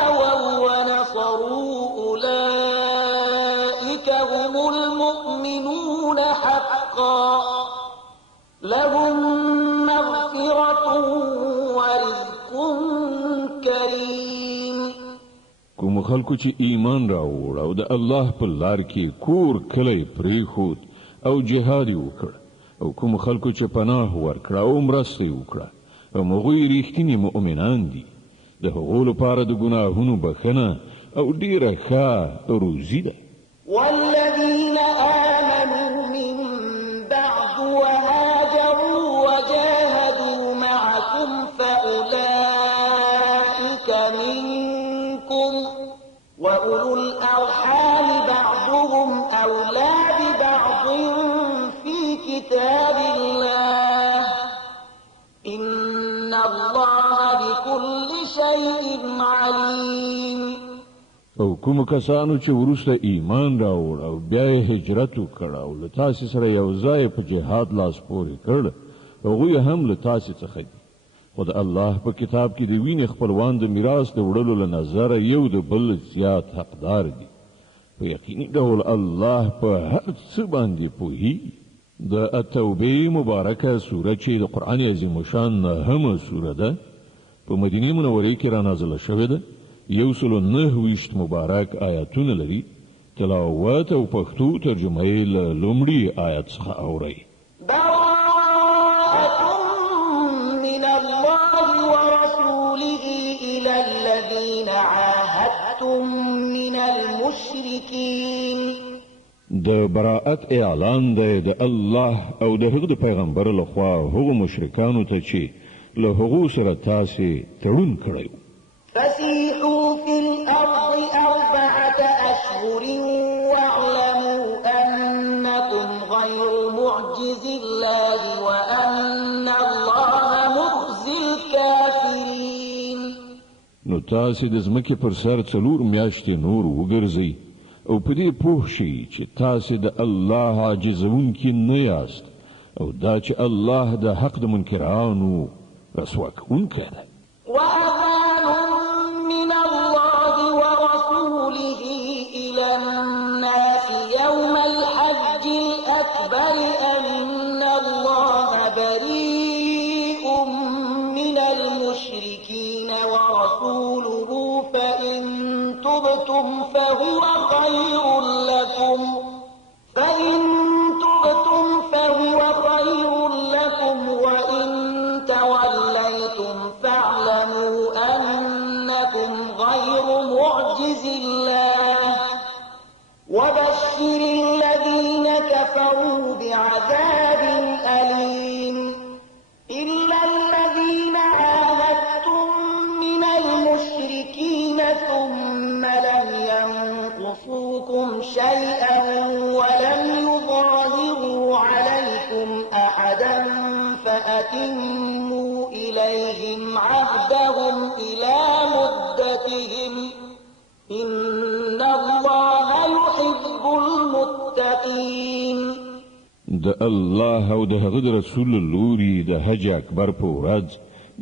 آووا ونصروا أولئك هم المؤمنون حقا لهم مغفرة ورزق كريم کوم خلکو چې ایمان راوړ او د الله په لار کې کور کلی پریښود او جهاد وکړ او کوم خلکو چې پناه ورکړه او مرسته وکړه هغوی ریښتیني مؤمنان دي د هغو لپاره د ګناهونو بخښنه او ډیره ښه روزي ده والذين آمنوا من بعد وهاجروا وجاهدوا معكم فأولئك منكم وأولو الأرحام بعضهم أولى ببعض في كتاب الله إن الله بكل شيء عليم او کوم کسانو چې وروسته ایمان راوړ او بیا یې هجرت وکړ او له تاسې سره یو ځای په جهاد لاس پورې کړ هغوی هم له تاسې څخه دي خو د الله په کتاب کې د وینې خپلوان د میراث د وړلو له نظره یو د بل زیات حقدار دي په یقیني ډول الله په هر څه باندې پوهیږي د التوبې مبارکه سوره چې د قرآن عظیم شان 9مه سوره ده په مدینه منورې کې را نازله شوې ده 129 مبارک آیاتونه لري تلاوت او پښتو ترجمه یې له لومړي آیت څخه اورئ براءة من الله ورسوله إلى الذين عاهدتم من المشركين د براءت اعلان دی د الله او د هغه د پیغمبر لخوا هغو مشرکانو ته چې له هغو سره تاسې تړون کړی فسيحوا في الأرض 4 أشهر واعلموا أنكم غير معجز الله وأن الله مخزي الكافرين نو تاسې د ځمکې پر سر 4 میاشتې نور وګرځئ او په دې پوه شئ چې تاسې د الله عاجزونکي نه یاست او دا چې الله د حق د منکرانو رسوا کوونکی دی وأذان من الله ورسوله إلى الناس يوم الحج الأكبر أن الله بريء من المشركين ورسوله فإن تبتم فهو خير لكم وإن توليتم فاعلموا أنكم غير معجز الله وبشر الذين كفروا بعذاب أليم إلا الذين عاهدتم من المشركين ثم لم ينقصوكم شيئا ولم يظاهروا عليكم أحدا فأتموا إليهم عهدهم إلى مدتهم إن الله يحب المتقين د الله او د هغه رسول لوري د حج اکبر په ورځ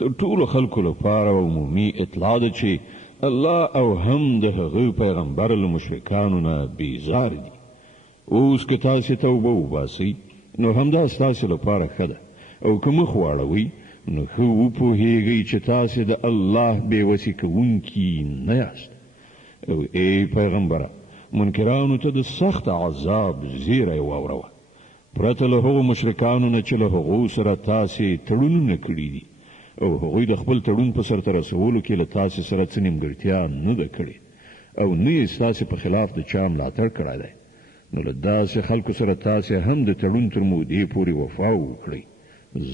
د ټولو خلکو لپاره عمومي اطلاع ده چې الله او هم د هغه پیغمبر له مشرکانو نه بیزار دي اوس که تاسې توبه وباسئ نو همدا ستاسې لپاره ښه ده او که مخ واړوئ نو ښه وپوهیږئ چې تاسې د الله بېوسي کوونکي نه یاست او ای پیغمبره منکرانو ته د سخت عذاب زیری واوروه پرته له هغو مشرکانو نه چې له هغو سره تاسې تړونونه کړي دي او هغوی د خپل تړون په سرته رسولو کې له تاسې سره څه نیمګړتیا نه ده کړې او نه یې ستاسې په خلاف د چا ملاتړ کړی دی نو له داسې خلکو سره تاسې هم د تړون تر مودې پورې وفا وکړئ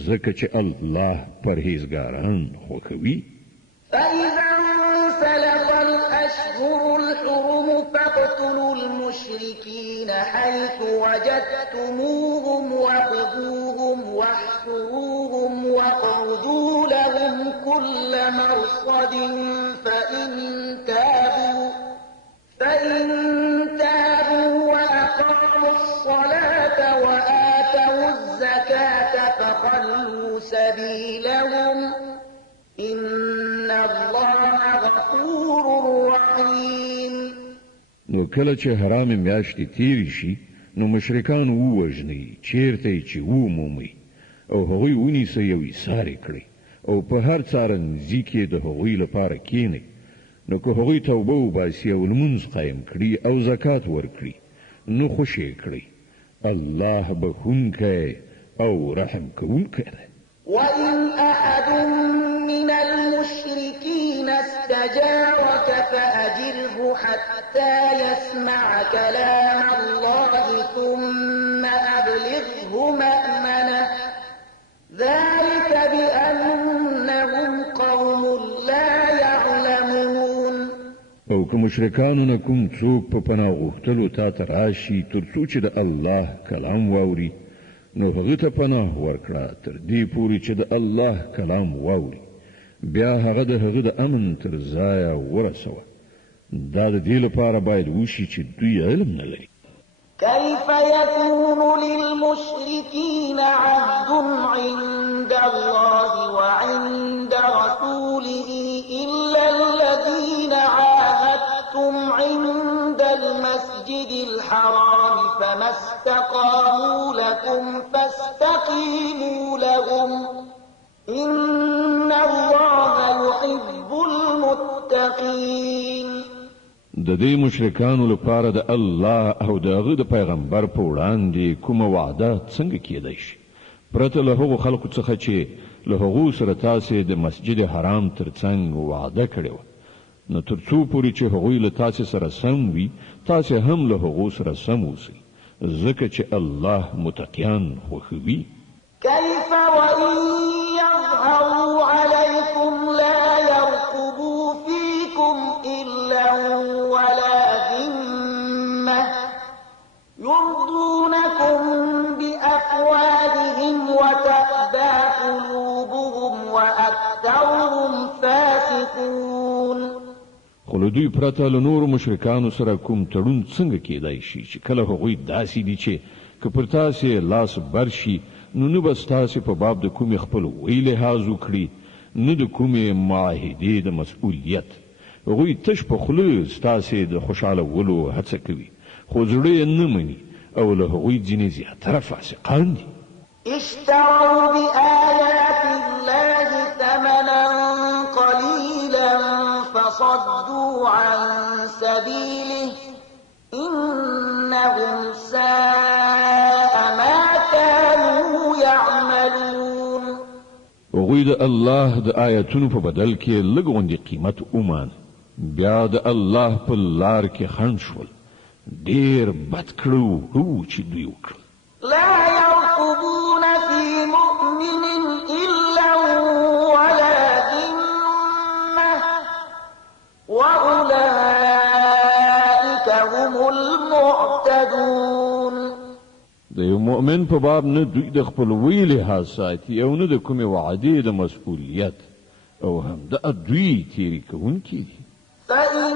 ځکه چې الله پرهیزګاران خوښوي فإذا انسلخ الأشهر الحرم فاقتلوا المشركين حيث وجدتموهم وخذوهم واحصروهم واقعدوا لهم كل مرصد فإن تابوا وأقاموا الصلاة وآتوا الزكاة فخلوا سبيلهم إن الله غفور رحيم. نو کله چې حرام میاشتې تیری شي نو مشرکان ووژنئ چیرته چې ومومئ او هغوی ونیسئ او ایثار کړئ او په هر څارنځي کې د هغوی لپاره کښېنئ. نو که هغوی توبه وباسي او لمونځ قایم کړي او زکات ورکړي نو خوشې کړئ. الله بخونکی او رحم کوونکی دی. وإن أحد من المشركين استجارك فأجره حتى يسمع كلام الله ثم أبلغه مأمنه ذلك بأنهم قوم لا يعلمون. او که مشرکانو نه کوم څوک په پناه غوښتلو تا ته راشي تر څو چې د الله کلام واوري نو هغه ته پناه ورکړه تر دې پورې چې د الله کلام واوري بیا هغه د امن تر ځایه ورسوه. دا د دې لپاره باید وشي چې دوی علم نه لري. كيف يكون للمشركين عهد عند الله وعند رسوله إلا الذين عاهدتم عند المسجد الحرام فما استقاموا لكم فاستقيموا لهم إن الله يحب المتقين. د دې مشرکانو لپاره د الله او د هغه د پیغمبر په وړاندې کومه وعده څنګه کېدای شي پرته له هغو خلکو څخه چې له هغو سره تاسې د مسجد حرام ترڅنګ وعده کړې وه نو تر څو پورې چې هغوی له تاسې سره سم وي تاسې هم له هغو سره سم اوسئ ځکه چې الله متقیان خوښوي. كيف وإن يظهروا عليكم لا يرقبوا فيكم إلا ولا ذمة يرضونكم بأفواههم وتأبى قلوبهم وأكثرهم فاسقون. خو له دوی پرته له نورو مشرکانو سره کوم تړون څنګه کېدای شي چې کله هغوی داسې دي چې که پر تاسې لاس بر شي نو نه به ستاسې په باب د کومې خپل وی لحاظ وکړي نه د کومې معاهدې د مسؤلیت. هغوی تش په خوله ستاسې د خوشحالولو هڅه کوي خو زړه یې نه مني او له هغوی ځینې زیاتره فاسقان دي. اشتروا بآيات الله ثمنا قليلا فصدوا عن سبيله إنهم ساء ما كانوا يعملون. هغوی د الله د آیتونو په بدل کې لږ غوندې قیمت ومان بیا د الله په لار کې خنډ شول. ډېر بد کړو چې دوی وکړل. لا يرقبون في مؤمن إلا ولا ذمة وأولئك هم المعتدون. د یو مؤمن په باب نه دوی د خپلوۍ لحاظ ساتي او نه د کومې وعدې د مسؤلیت او همدا دوی تیری کوونکي دي. فإن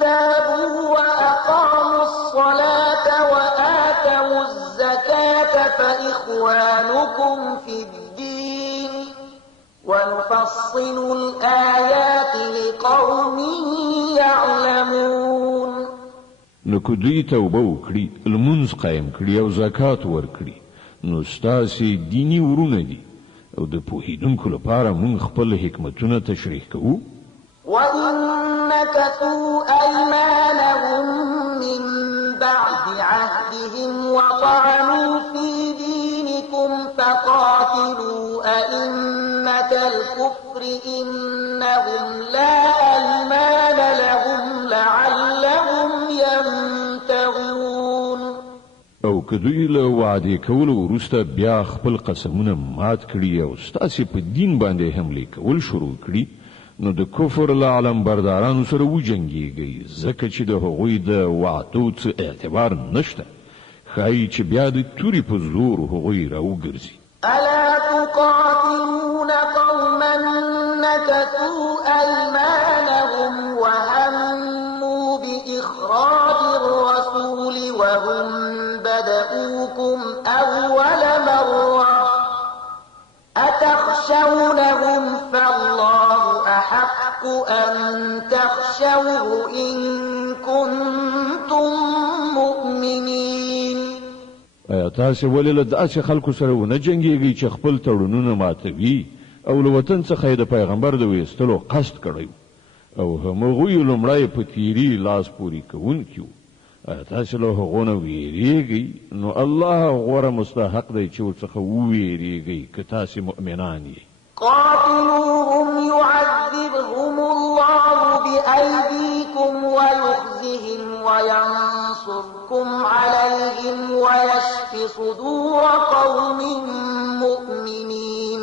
تابوا وأقاموا الصلاة وآتوا الزكاة فإخوانكم في الدين ونفصل الآيات لقوم يعلمون. نو که دوی توبه وکړي لمونځ قایم کړي او زکات ورکړي نو ستاسې دیني ورونه دي او د پوهېدونکو لپاره موږ خپل حکمتونه تشریح کوو. وإن نكثوا أيمانهم من بعد عهدهم وطعنوا في دينكم فقاتلوا أئمة الكفر إنهم لا أيمان لهم لعلهم ينتهون. او که دوی له وعدې کولو وروسته بیا خپل قسمونه مات کړي او ستاسې په دین باندې حملې کول شروع کړي نو د کفر له علم بردارانو سره وجنګیږي ځکه چې د هغوی د وعدو څه اعتبار نشته ښایي چې بیا د تورې په زور هغوی راوګرځي ألا تقاتلون قوما نكثوا أيمانهم وهموا بإخراج الرسول وهم بدؤوكم أول مرة أتخشونهم فالله أحق أن تخشوه إن كنتم مؤمنين. ایا تاسو ولې له داسې خلکو سره ونه جنګیږئ چې خپل تړونونه ماتوي او له وطن څخه د پیغمبر د ویستلو قصد کړی او همغوی لومړی په تیری لاس پورې کوونکي وو ایا تاسو له هغو نه ویریږئ نو الله غوره مستحق دی چې ورڅخه وویریږئ که تاسې مؤمنان یې قاتلوهم يعذبهم الله بأيديكم ويخزهم وينصركم عليهم ويشف صدور قوم مؤمنين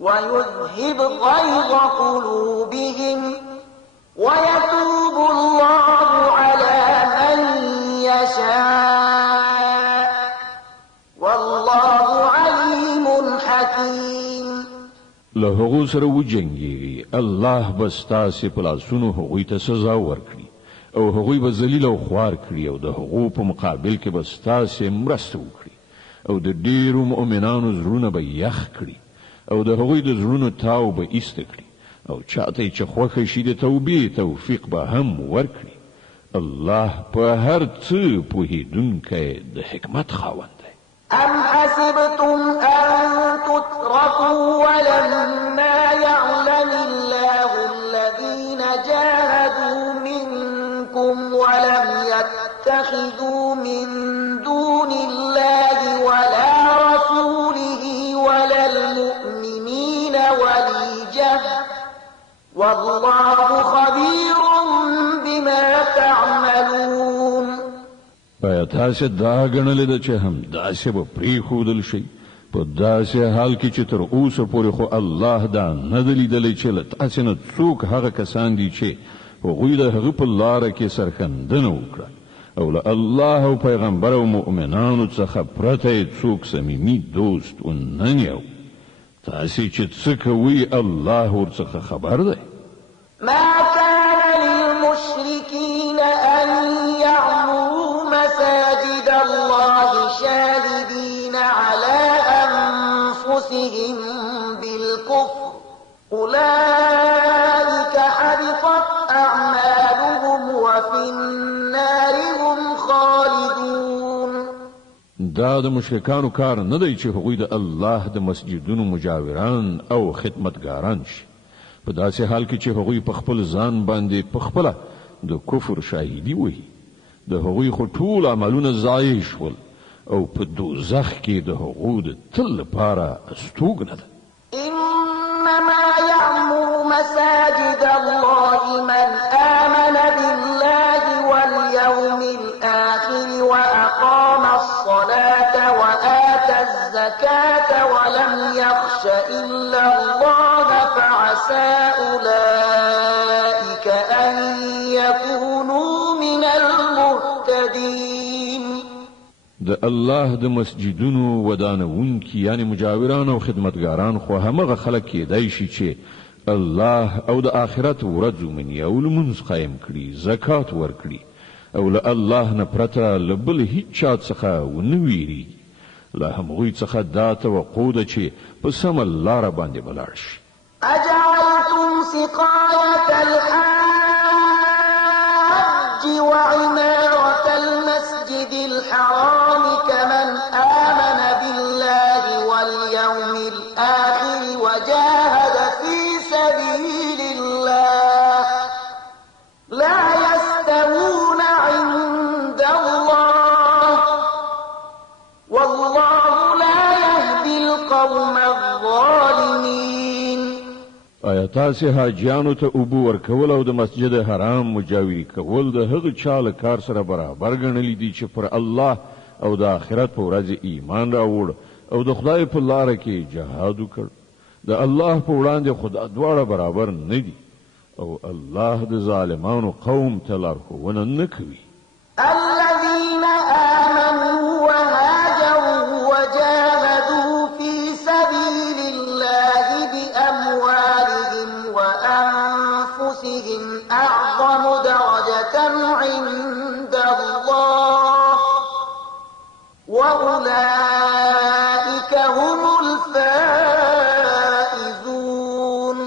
ويذهب غيظ قلوبهم ويتوب الله على من يشاء والله عليم حكيم. له هغو سره وجنګیږي الله به ستاسې په لاسونو هغوی ته سزا ورکړي او هغوی به ذلیل او خوار کړي او د هغو په مقابل کې به ستاسې مرسته وکړي او د ډیرو مؤمنانو زړونه به یخ کړي او د هغوی د زړونو تاو به ایسته کړي او چاته چې خوښه شي د توبې توفیق به هم ورکړي الله په هر څه پوهېدونکی د حکمت خاوند دی. أم حسبتم أن تتركوا ولما يعلم الله الذين جاهدوا منكم ولم يتخذوا من دون الله ولا رسوله ولا المؤمنين وليجة والله خبير بما تعملون. ایا تاسو دا غنل د چې هم داسې به پریښودل شي په داسې حال کې چې تر اوسه پورې خو الله دا نه دی لیدلی چې له تاسې نه څوک هغه کسان دي چې هغوی د هغه په لاره کې سرښندنه وکړه او له الله او پیغمبر او مؤمنانو څخه پرته څوک صمیمي دوست ونه نیو تاسې چې څه کوئ الله ورڅخه خبر دی. ما كان للمشركين أن يعمروا مساجد الله شاهدين على أنفسهم بالكفر أولئك حبطت أعمالهم وفي النار هم خالدون. دا د مشرکانو کار نه دی چې هغوی د الله د مسجدونو مجاوران او خدمتګاران شي په داسې حال کې چې هغوی په خپل ځان باندې په خپله د کفر شاهدي وهي د هغوی خو ټول عملونه ضایع شول او په دوزخ کې د هغو د تل لپاره استوګنه ده. إنما يعمر مساجد الله من آمن بالله واليوم الآخر وأقام الصلاة وآتى الزكاة ولم يخش إلا الله فعسى أولئك أن يكونوا من المهتدين. د الله د مسجدونو ودانونکي یعنی مجاوران او خدمتګاران خو همغه خلک کېدای شي چې الله او د آخرت ورځ ومني او لمونځ قایم کړي زکات ورکړي او له الله نه پرته له بل هیڅ چا څخه ونه ویریږي له همغوی څخه دا توقع ده چې په سمه لاره باندې ولاړ شي. أجعلتم سقاية الحاج وعمارة المسجد الحرام كمن آمن بالله واليوم الآخر وجاهد في سبيل الله لا يستوون عند الله والله لا يهدي القوم الظالمين. آیا تاسې حاجیانو ته اوبه ورکول او د مسجد حرام مجاوري کول د هغه چا له کار سره برابر ګڼلی دي چې پر الله او د آخرت په ورځ ایمان راوړ او د خدای په لاره کې جهاد وکړ د الله په وړاندې خدا دواړه برابر نه دي او الله د ظالمانو قوم ته لارښوونه نه کوي. الذين آمنوا وهاجروا وجاهدوا في سبيل الله بأموالهم وأنفسهم أعظم درجة عند الله وأولئك هم الفائزون.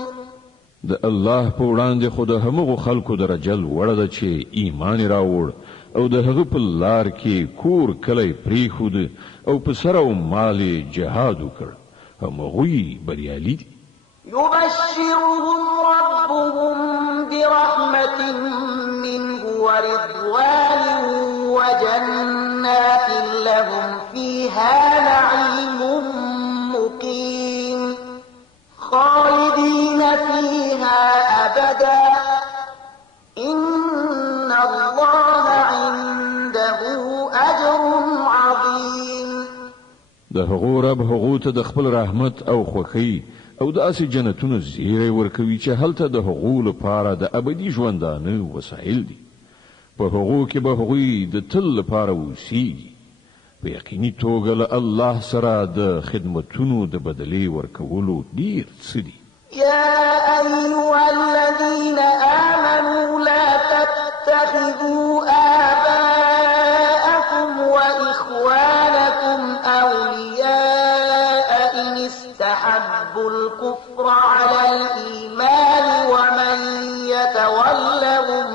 د الله په وړاندې خو د همغو خلکو درجه لوړه ده چې ایمان راوړ او د هغه په لار کې کور کلی پریښود او په سر او مال جهاد وکړ، همغوی بریالي دي. يبشرهم ربهم برحمة منه ورضوان وجنات لهم فيها نعيم مقيم خالدين فيها أبدا إن الله عنده أجر عظيم. د هغو رب هغو ته د خپل رحمت او خوښۍ او داسې جنتونو زیری ورکوي چې هلته د هغو لپاره د ابدي ژوندانه وسایل دي. په هغو کې به هغوی د تل لپاره اوسیږي. په یقیني توګه له الله سره د خدمتونو د بدلې ورکولو ډیر څه دي. يا أيها الذين آمنوا لا تتخذوا آباءكم وإخوانكم أولياء إن استحبوا الكفر على الإيمان ومن يتولهم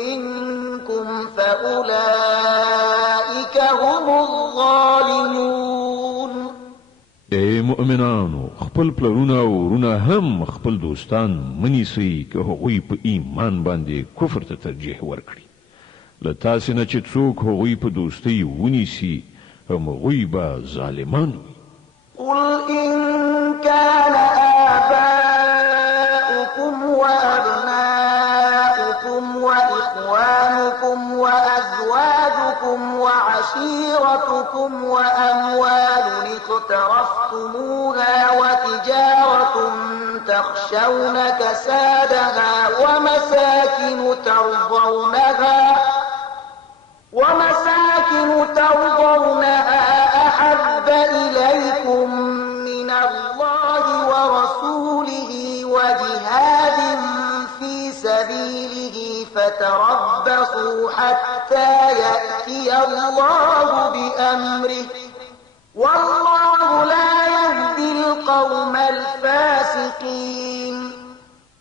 منكم فأولئك هم الظالمون. ای مؤمنانو، خپل پلرونه او ورونه هم خپل دوستان منیسئ که هغوی په ایمان باندې کفر ته ترجیح ورکړي. له تاسې نه چې څوک هغوی په دوستۍ ونیسي همغوی به ظالمان وي. قل إن كان آباؤكم وأبناؤكم وإخوانكم وأزواجكم وعشيرتكم وأموال اقترفتموها وتجارة تخشون كسادها ومساكن ترضونها أحب إليكم من الله ورسوله وجهاد في سبيله فتربصوا حتى يأتي الله بأمره والله لا يهدي القوم الفاسقين.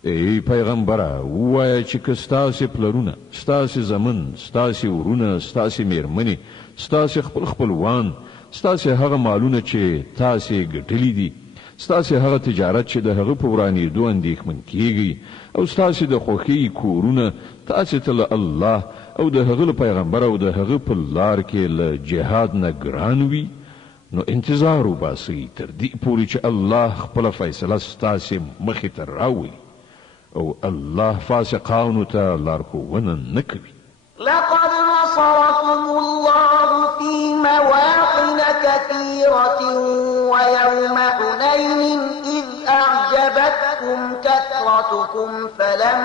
ای پیغمبره، ووایه چې که ستاسې پلرونه، ستاسې زمن، ستاسې ورونه، ستاسې میرمنې، ستاسې خپلوان، ستاسې هغه مالونه چې تاسې ګټلي دي، ستاسې هغه تجارت چې د هغه په ورانېدو اندېښمن کیږئ او ستاسې د خوښۍ کورونه تاسې ته له الله او د هغه له پیغمبر او د هغه په لار کې له جهاد نه ګران وي، نو انتظار وباسئ تر دې پورې چې الله خپله فیصله ستاسې مخې ته راولي او الله فاسقانو ته لارښوونه نه کوي. لقد نصركم الله في مواطن كثيرة ويوم حنين إذ أعجبتكم كثرتكم فلم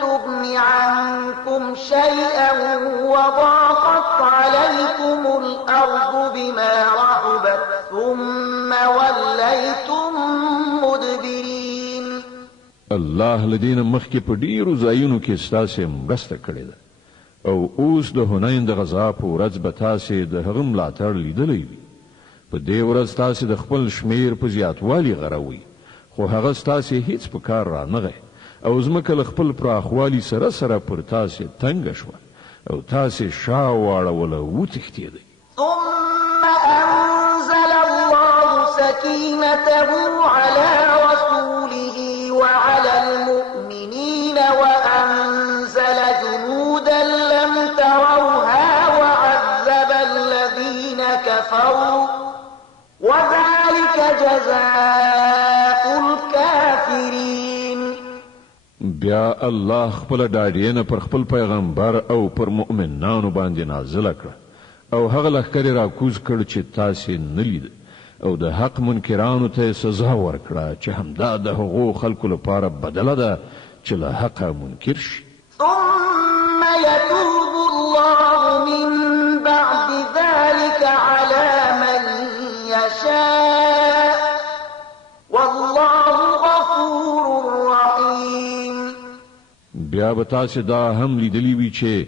تغن عنكم شيئا وضاقت عليكم الأرض بما رحبت ثم وليتم مدبرين. الله لدین مخکې په ډیرو ځایونو کې ستاسې مرسته کړې ده او اوس د هنین د غزا په ورځ به تاسې د هغه ملاتړ لیدلی وي. په دې ورځ تاسې د خپل شمیر په زیاتوالي غروئ، خو هغه ستاسې هیڅ په کار رانغی او ځمکه له خپل پراخوالي سره سره پر تاسې تنګه شوه او تاسې شا واړوله وتښتېدئ. ثم أنزل الله سكينته على رسوله وعلى المؤمنين وأنزل جنودا لم تروها وعذب الذين كفروا وذلك جزاء الكافرين. بیا الله خپل ډاډینه پر خپل پیغمبر او پر مؤمنانو باندې نازل کړه او هغه لښکر را کوز کړ چې تاسې نه لید او د حق منکرانو ته سزا ورکړه چې همدا د هغو خلکو لپاره بدله ده چې له حقه منکر شي. ثم يتوب الله من بعد ذلك على من يشاء والله غفور رحيم. بیا به تاسې دا هم لیدلی وي چې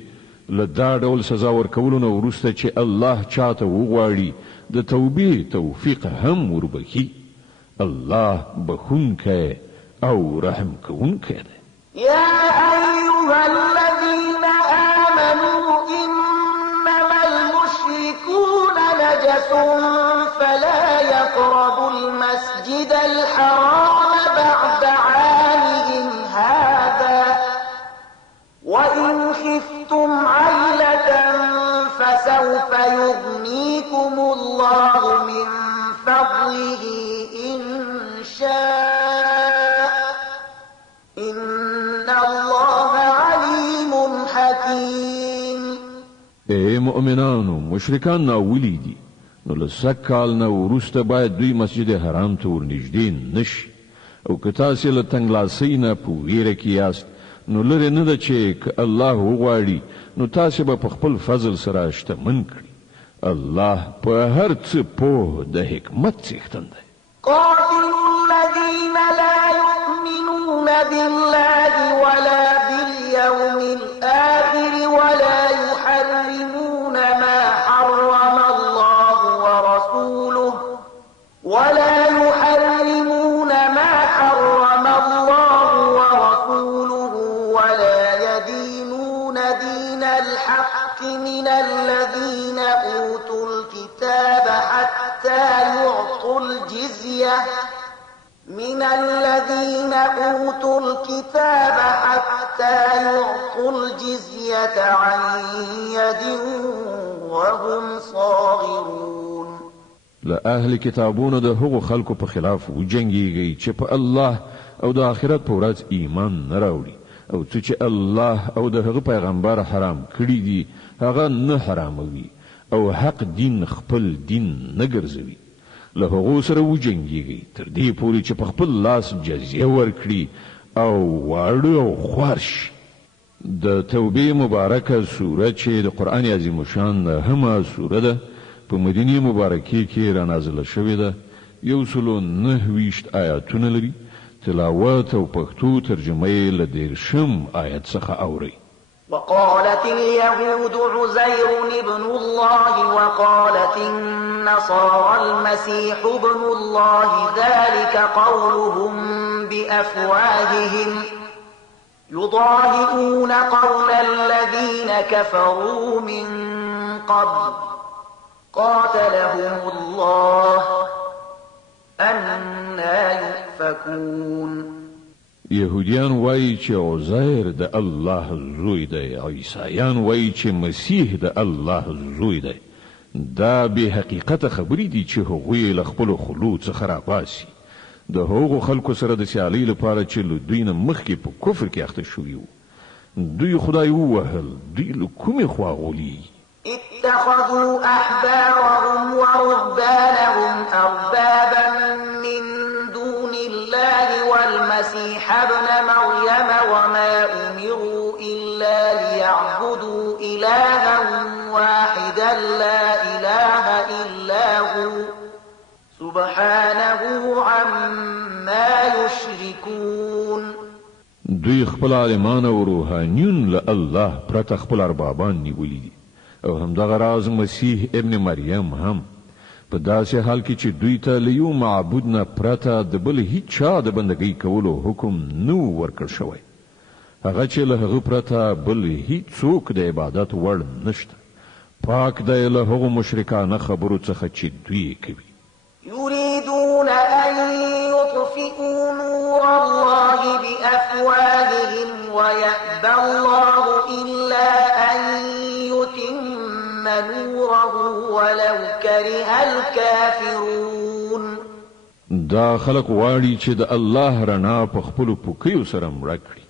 له دا ډول سزا ورکولو نه وروسته چې الله چاته وغواړي د توبې توفیق هم وربخي. الله بخونکی او رحم کوونکی دی. يا أيها الذين آمنوا إنما المشركون نجس فلا يقربوا المسجد الحرام بعد عامهم هذا وإن خفتم عيلة فسوف يغنيكم الله من فضله إن شاء إن الله عليم حكيم. اے مؤمنانو مشرکان ناولی دي نو لسک کال نه وروسته باید دوی مسجد حرام ته ورنږدې نشي او که تاسې له تنګلاسۍ نه په ویره کې یاست نو لرې نه ده چې که الله وغواړي نو تاسې به په خپل فضل سره شتمن کړي. الله په هر څه پوه د حکمت څښتن دی. قاتلوا الذين لا يؤمنون بالله ولا باليوم الآخر ولا يحرمون ما حرم الله ورسوله ولا يدينون دين الحق من الذين أوتوا الكتاب حتى يعطوا الجزية عن يد وهم صاغرون. لأهل کتابونو د هغو خلکو په خلاف وجنګیږي چې په الله او د آخرت په ورځ ایمان نه راوړي او څه چې الله او د هغه پیغمبر حرام کړي دي هغه نه حراموي او حق دین خپل دین نه ګرځوي. له هغو سره وجنګیږي تر دې پورې چې په خپل لاس جزیه ورکړي او واړه او خوار شي. د توبې مبارکه سوره چې د قرآن عظیم شان همه سوره ده په مدینه مبارکه کې را نازله شوې ده. 129 آیاتونه لري. تلاوت او پښتو ترجمه یې له 13 آیت څخه اوري. وقالت اليهود عزير ابن الله وقالت النصارى المسيح ابن الله ذلك قولهم بأفواههم يضاهئون قول الذين كفروا من قبل قاتلهم الله أنى يؤفكون. يهوديان وایي چې عزیر د الله زوی دی، عیسایان وایي چې مسیح د الله زوی دی. دا به حقیقت خبرې دي چې هغوی له خپل خلو څخه راباسي. د هغو خلکو سره د سیالۍ لپاره چې له دوی نه مخکې په کفر کې اخته شوي وو. دوی خدای ووهل، دوی له کومې خوا غولي. اتخذوا أحبارهم ورهبانهم أربابا من دون الله والمسيح ابن مريم وما أمروا إلا ليعبدوا إلها واحدا لا إله إلا هو سبحانه عما يشركون. دوی خپل عالمان او روحانیون له الله پرته خپل اربابان نیولي دي او همدغه راز مسیح ابن مریم هم په داسې حال کې چې دوی ته له یو معبود نه پرته د بل هیڅ چا د بندګۍ کولو حکم نه ورکړ شوی. هغه چې له هغه پرته بل هیڅوک د عبادت وړ نشته. پاک دی له هغو مشرکانه خبرو څخه چې دوی کوي. يريدون أن يطفئوا نور الله بأفواههم ويأبى الله إلا أن يتم نوره ولو كره الكافرون. دا خلق واړي چې د الله رڼا په خپلو پوکیو سره مړه کړي،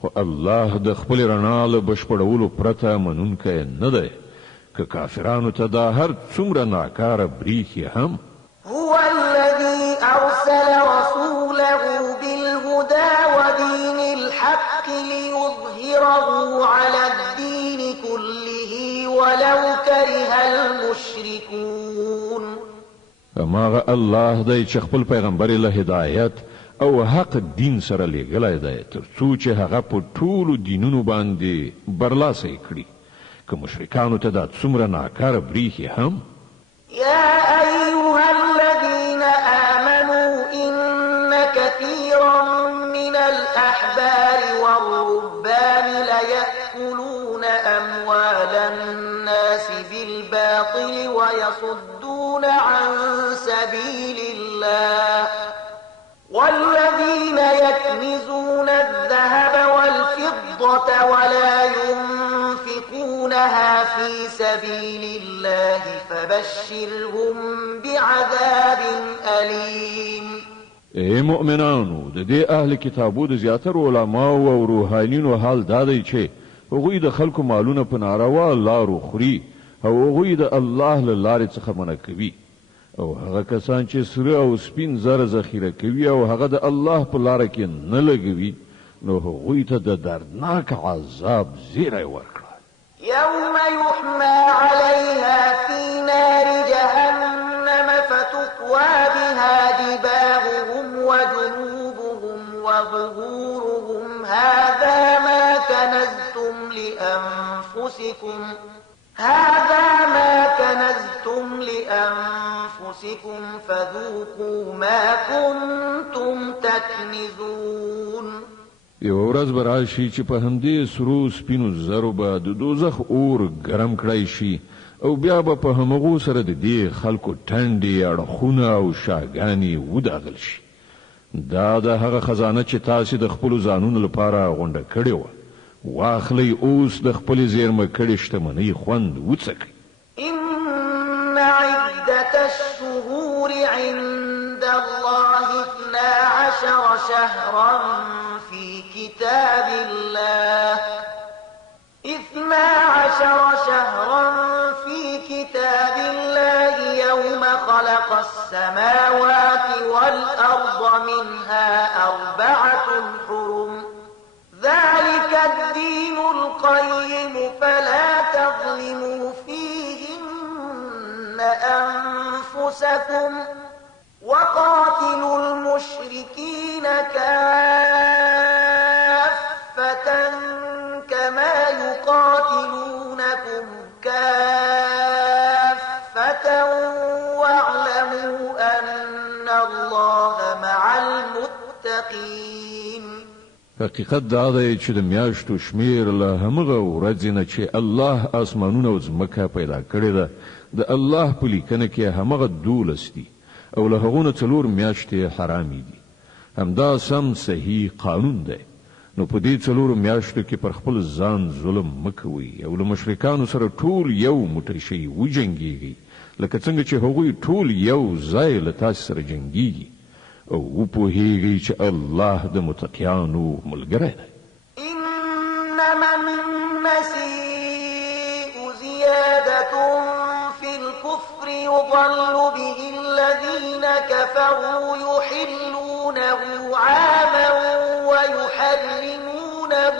خو الله د خپل رڼا له بشپړولو پرته منونکی نه دی. که کافرانو ته دا هر څومره ناکاره بریښي هم هو الذي أرسل رسوله بالهدى ودين الحق ليظهره على الدين كله ولو كره المشركون. هماغه الله دی چې خپل پیغمبر له هدایت او حق دین سره لېږلی دی تر څو چې هغه په ټولو دینونو باندې برلاسی کړي که مشرکانو ته دا څومره ناکاره بریښي هم. يا أيها الذين آمنوا إن كثيرا من الأحبار والرهبان ليأكلون أموال الناس بالباطل ويصدون عن سبيل الله والذين يكنزون الذهب والفضة ولا ينفقونها في سبيل الله فبشرهم بعذاب أليم. ای مؤمنانو د دې اهل کتابو د زیاترو علماو او روحانینو حال دا دی چې هغوی د خلکو مالونه په ناروا لارو خوري او هغوی د الله له لارې څخه منع کوي او هغه کسان چې سره او سپین زر ذخیره کوي او هغه د الله په لاره کې نه لګوي نو هغوی ته د دردناک عذاب زیری ورکړه. يوم يحمى عليها في نار جهنم فتكوى بها جباههم وجنوبهم وظهورهم هذا ما كنزتم لأنفسكم فذوقوا ما كنتم تكنزون. یو ورځ به راشي چې په همدې سرو سپینو زرو به د دوزخ اور ګرم کړی شي او بیا به په همغو سره د دې خلکو ټنډې اړخونه او شاګانې وداغل شي. دا د هغه خزانه چې تاسې د خپلو ځانونو لپاره غونډه کړې وه واخلئ اوس د خپلې زیرمه کړې شتمنۍ خوند وڅکئ. إن عدة الشهور عند الله 12 شهرا في كتاب الله 12 شهرا في كتاب الله يوم خلق السماوات والأرض منها 4 حرم ذلك الدين القيم فلا تظلموا فيهن أنفسكم وقاتلوا المشركين كافة كما يقاتلونكم كافة واعلموا أن الله مع المتقين. حقیقت دا دی چې د میاشتو شمیر له همغه ورځې نه چې الله اسمانونه او ځمکه پیدا کړې ده د الله په لیکنه کې همغه 12 دي او له هغو نه 4 میاشتې حرامې دي. همدا سم صحیح قانون دی. نو په دې 4 میاشتو کې پر خپل ځان ظلم مه کوئ او له مشرکانو سره ټول یو موټی شئ وجنګېږئ لکه څنګه چې هغوی ټول یو ځای له تاسې سره جنګېږي او وپوهیږئ چې الله د متقیانو ملګری دی. إنما النسيء زيادة في الكفر يضل به الذين كفروا يحلونه عاما ويحرمونه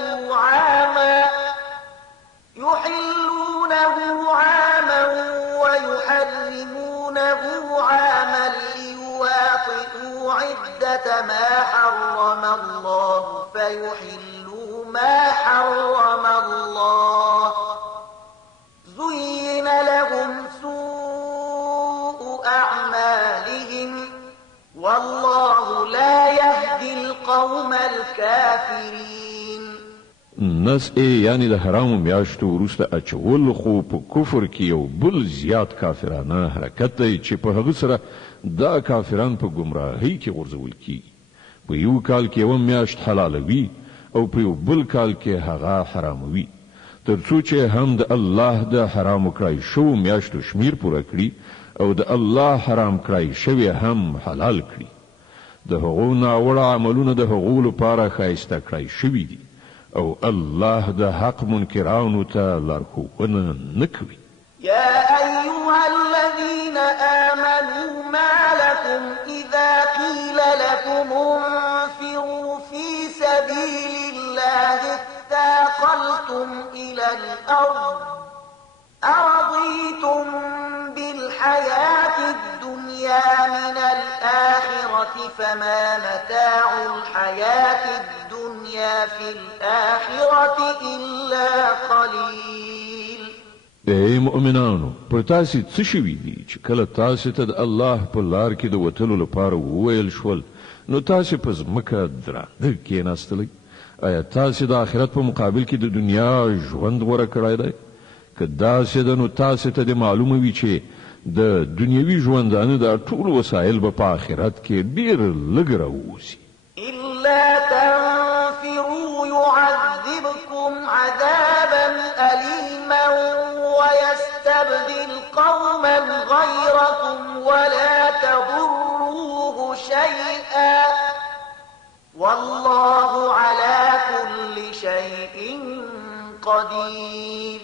عاما ليواطئوا عدة ما حرم الله فيحلوا ما حرم الله زين لهم سوء أعمالهم والله لا يهدي القوم الكافرين. نس یعنی د حرامو میاشتو وروسته اچول خو په کفر کې یو بل زیات کافرانه حرکت دی چې په هغه سره دا کافران په گمراهۍ کې غورځول کیږي. په یو کال کې یو میاشت حلالوي او په یو بل کال کې هغه حراموي تر څو چې هم د الله د حرام کړای شو میاشتو شمیر پوره کړي او د الله حرام کړای شوی هم حلال کړي. د هغو ناوړه عملونه د هغو لپاره ښایسته کړای شوي دي او الله د حق منکرانو ته لارښوونه نه کوي. يا أيها الذين آمنوا ما لكم إذا قيل لكم انفروا في سبيل الله اثاقلتم إلى الأرض أرضيتم بالحياة الدنيا من الآخرة فما متاع الحياة الدنيا في الآخرة إلا قليل. ای مؤمنانو، پر تاسې څه شوي دي چې کله تاسې ته د الله په لار کې د وتلو لپاره وویل شول نو تاسې په ځمکه درانده کېناستئ؟ آیا تاسې د آخرت په مقابل کې د دنیا ژوند غوره کړی دی؟ که داسې ده نو تاسې ته د معلومه وي چې د دنیوي ژوندانه د ټول وسایل به په آخرت کې ډېر لږ راووځي. إلا تنفروا يعذبكم عذابا أليما ويستبدل قوما غيركم ولا تضروه شيئا والله على كل شيء قدير.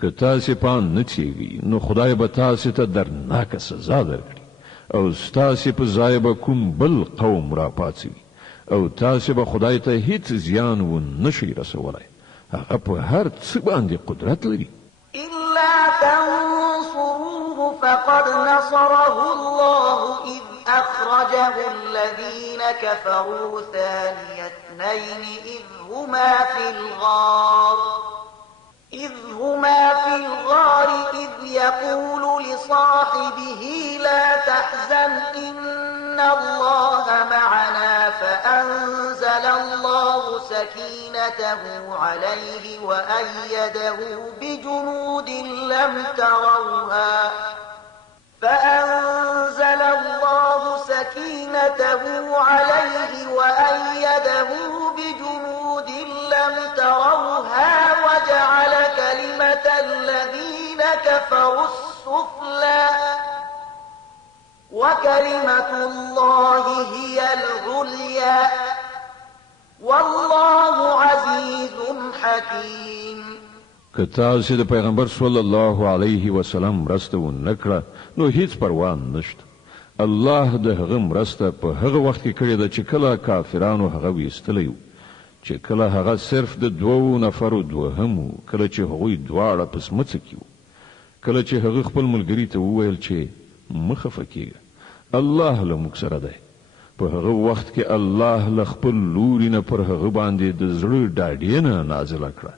که تاسې پام نه کېږئ نو خدای به تاسې ته درناکه سزا درکړي او ستاسې په ځای به کوم بل قوم راپاڅوي او تاسې به خدای ته هیڅ زیان ونه شئ رسولی. هغه په هر څه باندې قدرت لري. إلا تنصروه فقد نصره الله إذ أخرجه الذين كفروا ثاني اثنين إذ هما في الغار إذ يقول لصاحبه لا تحزن إن الله معنا فأنزل الله سكينته عليه وأيده بجنود لم تروها وجعل كلمة الذين كفروا السفلى وكلمة الله هي العليا والله عزيز حكيم. که تاسې د پیغمبر صلی الله علیه وسلم مرسته ونه کړه نو هیڅ پروا نشته. الله د هغه مرسته په هغه وخت کې کړې ده چې کله کافرانو هغه ویستلی و، چې کله هغه صرف د 2 نفرو دوهم و، کله چې هغوی دواړه په سمڅه کې وو، کله چې هغه خپل ملګري ته وویل چې مه خفه کېږه، الله له موږ سره دی. په هغه وخت کې الله له خپل لوري نه پر هغه باندې د زړه ډاډینه نازله کړه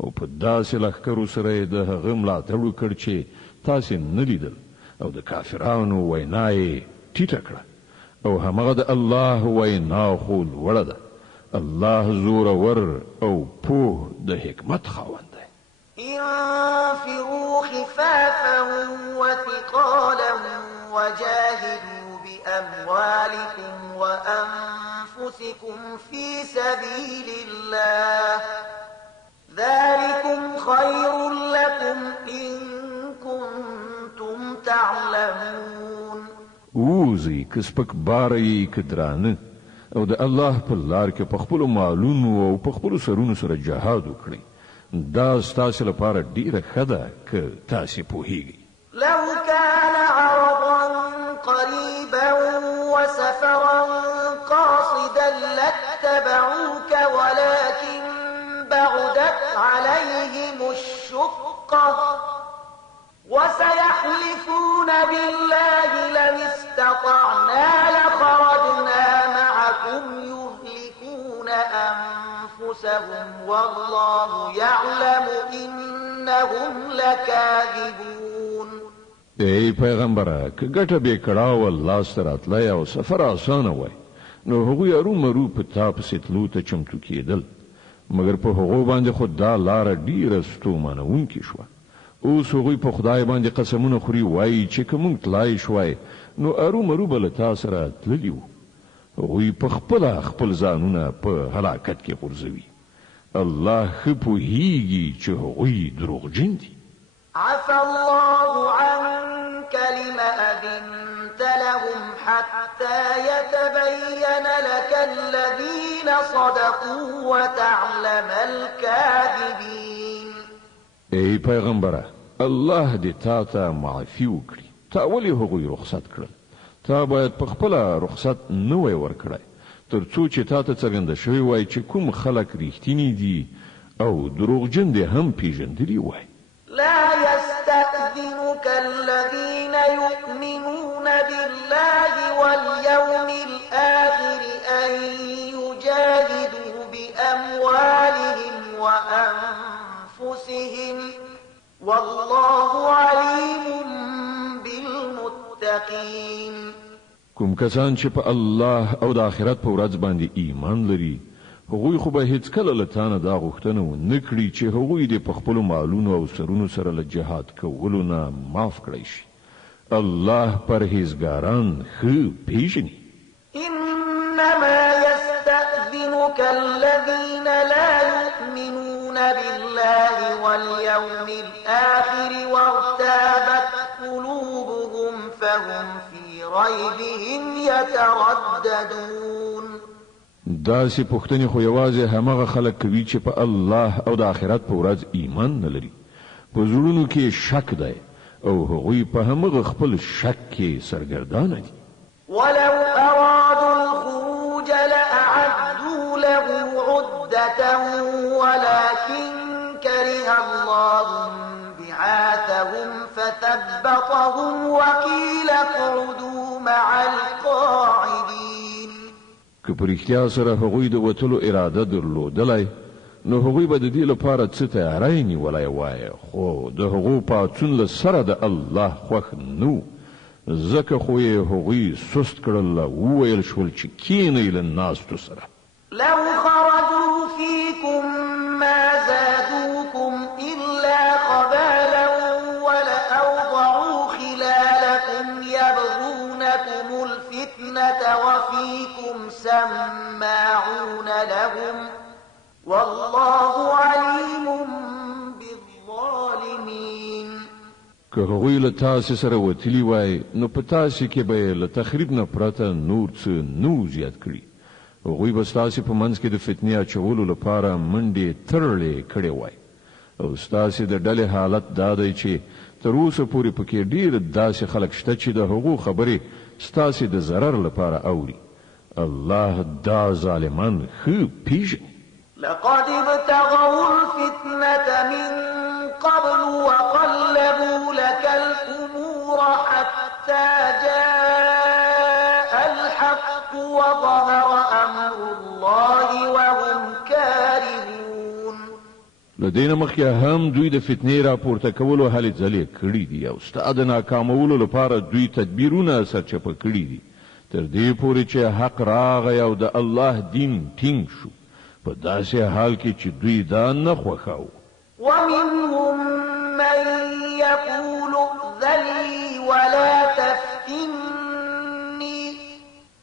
او په داسې لښکرو سره یې د هغه ملاتړ وکړ چې تاسې نه لیدل او د کافرانو وینا یې ټیټه کړه او همغه د الله وینا خو لوړه ده. الله زورور او پوه د حکمت خاوند دی. انفروا خفافا وثقالا وجاهدوا بأموالكم وأنفسكم في سبيل الله ذلكم خير لكم إن كنتم تعلمون. اوزی که سپک باری که درانه او د الله په لار کې په خپلو مالونو او په خپلو سرونو سره جهاد وکړئ. دا ستاسې لپاره ډیره ښه ده که تاسې پوهیږئ. لو كان عرضا قريبا وسفرا قاصدا لاتبعوك ولكن بعدت عليهم الشقة وسيحلفون بالله لن استطعنا لخرجنا معكم يهلكون أنفسهم والله يعلم إنهم لكاذبون. ای پیغمبره که ګټه به کړه الله سره تلای او سفر آسانه وای نو هغوی ارومرو په تا پسې تلو ته چمتو کېدل، مګر په هغو باندې خو دا لاره ډیره ستومانوونکې شوه. اوس هغوی په خدای باندې قسمونه خوري وایي چې که موږ تلای شوای نو ارومرو به له تا سره تللي وو. هغوی په خپله خپل ځانونه په هلاکت کې غورځوي. الله ښه پوهیږي چې هغوی دروغجن دي. عفى الله عنك لم أذنت لهم حتى يتبين لك الذين صدقوا وتعلم الكاذبين. ای پیغمبره الله دې تا ته معافي وکړي. تا ولې هغوی رخصت کړل؟ تا باید په خپله رخصت نه وای ورکړی تر څو چې تا ته څرګنده شوی وای چې کوم خلک ریښتیني دي او دروغجن دې هم پیژندلي وای. لا يستأذنك الذين يؤمنون بالله واليوم الآخر أن يجاهدوا بأموالهم وأنفسهم والله عليم بالمتقين. کوم کسان چې په الله او د آخرت په ورځ باندې ایمان لري هغوی خو به هیڅکله له تا نه دا غوښتنه ونه کړي چې هغوی دې په خپلو مالونو او سرونو سره له جهاد کولو نه معاف کړی شي. الله پرهیزګاران ښه پیژني. إنما يستأذنك الذين لا يؤمنون بالله واليوم الآخر وارتابت قلوبهم فهم في ريبهم يترددون. داسې پوښتنې خو یوازې همغه خلک کوي چې په الله او د آخرت په ورځ ایمان نه لري. په زړونو کې شک دی او هغوی په همغه خپل شک کې سرګردانه دي. ولو أرادوا الخروج لأعدوا له عدة ولكن كره الله بعاثهم فثبطهم وقيل اقعدوا مع القاعدين. که په رښتیا سره هغوی د وتلو اراده درلودلی نو هغوی به د دې لپاره څه تیاری نیولی وای خو د هغو پاڅون له سره د الله خوښ نه ځکه خو یې هغوی سست کړل وویل شول چې کینئ له ناستو سره. لو خرجوا فيكم ما زادوكم إلا خبالا ولأوضعوا خلالكم يبغونكم الفتنة وفيكم سماعون لهم والله عليم بالظالمين. که هغوی له تاسې سره وتلي وای نو په تاسې کې به یې له تخریب نه پرته نور څه نه زیات کړي. هغوی به ستاسې په منځ کې د فتنې اچولو لپاره منډې ترړې کړې وای او ستاسې د ډلې حالت دا دی چې تر اوسه پورې پکې ډېر داسې خلک شته چې د هغو خبرې ستاسې د ضرر لپاره اوري. الله دا ظالمان ښه پیژني. لقد ابتغوا الفتنة من قبل وقلبوا لك الأمور حتى جاء الحق وظهر أمر الله وهم كارهون. لدينا مخکې هم دوی د فتنې راپورته کولو هلې ځلې کړي دي او ستا د ناکامولو لپاره دوی تدبیرونه سرچپه کړي دي تر دې پورې چې حق راغی او د الله دین ټینګ شو په داسې حال کې چې دوی دا نه خوښاوه. ومنهم من يقول ائذن لي ولا تفتني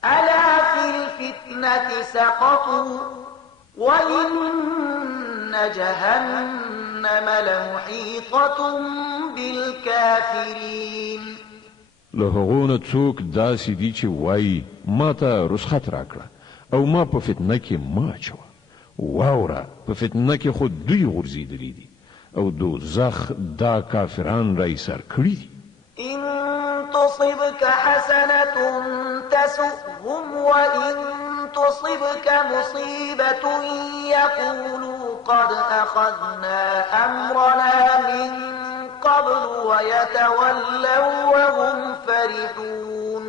ألا في الفتنة سقطوا وإن جهنم لمحيطة بالكافرين. له هغو نه څوک داسې دي چې وایي ما ته رخصت راکړه او ما په فتنه کې مه اچوه. واوره په فتنه کې خو دوی غورځېدلي دي او دوزخ دا کافران را ایسار کړي دي. إن تصبك حسنة تسؤهم وإن تصبك مصيبة يقولوا قد أخذنا أمرنا من قبل ويتولوا وهم فرحون.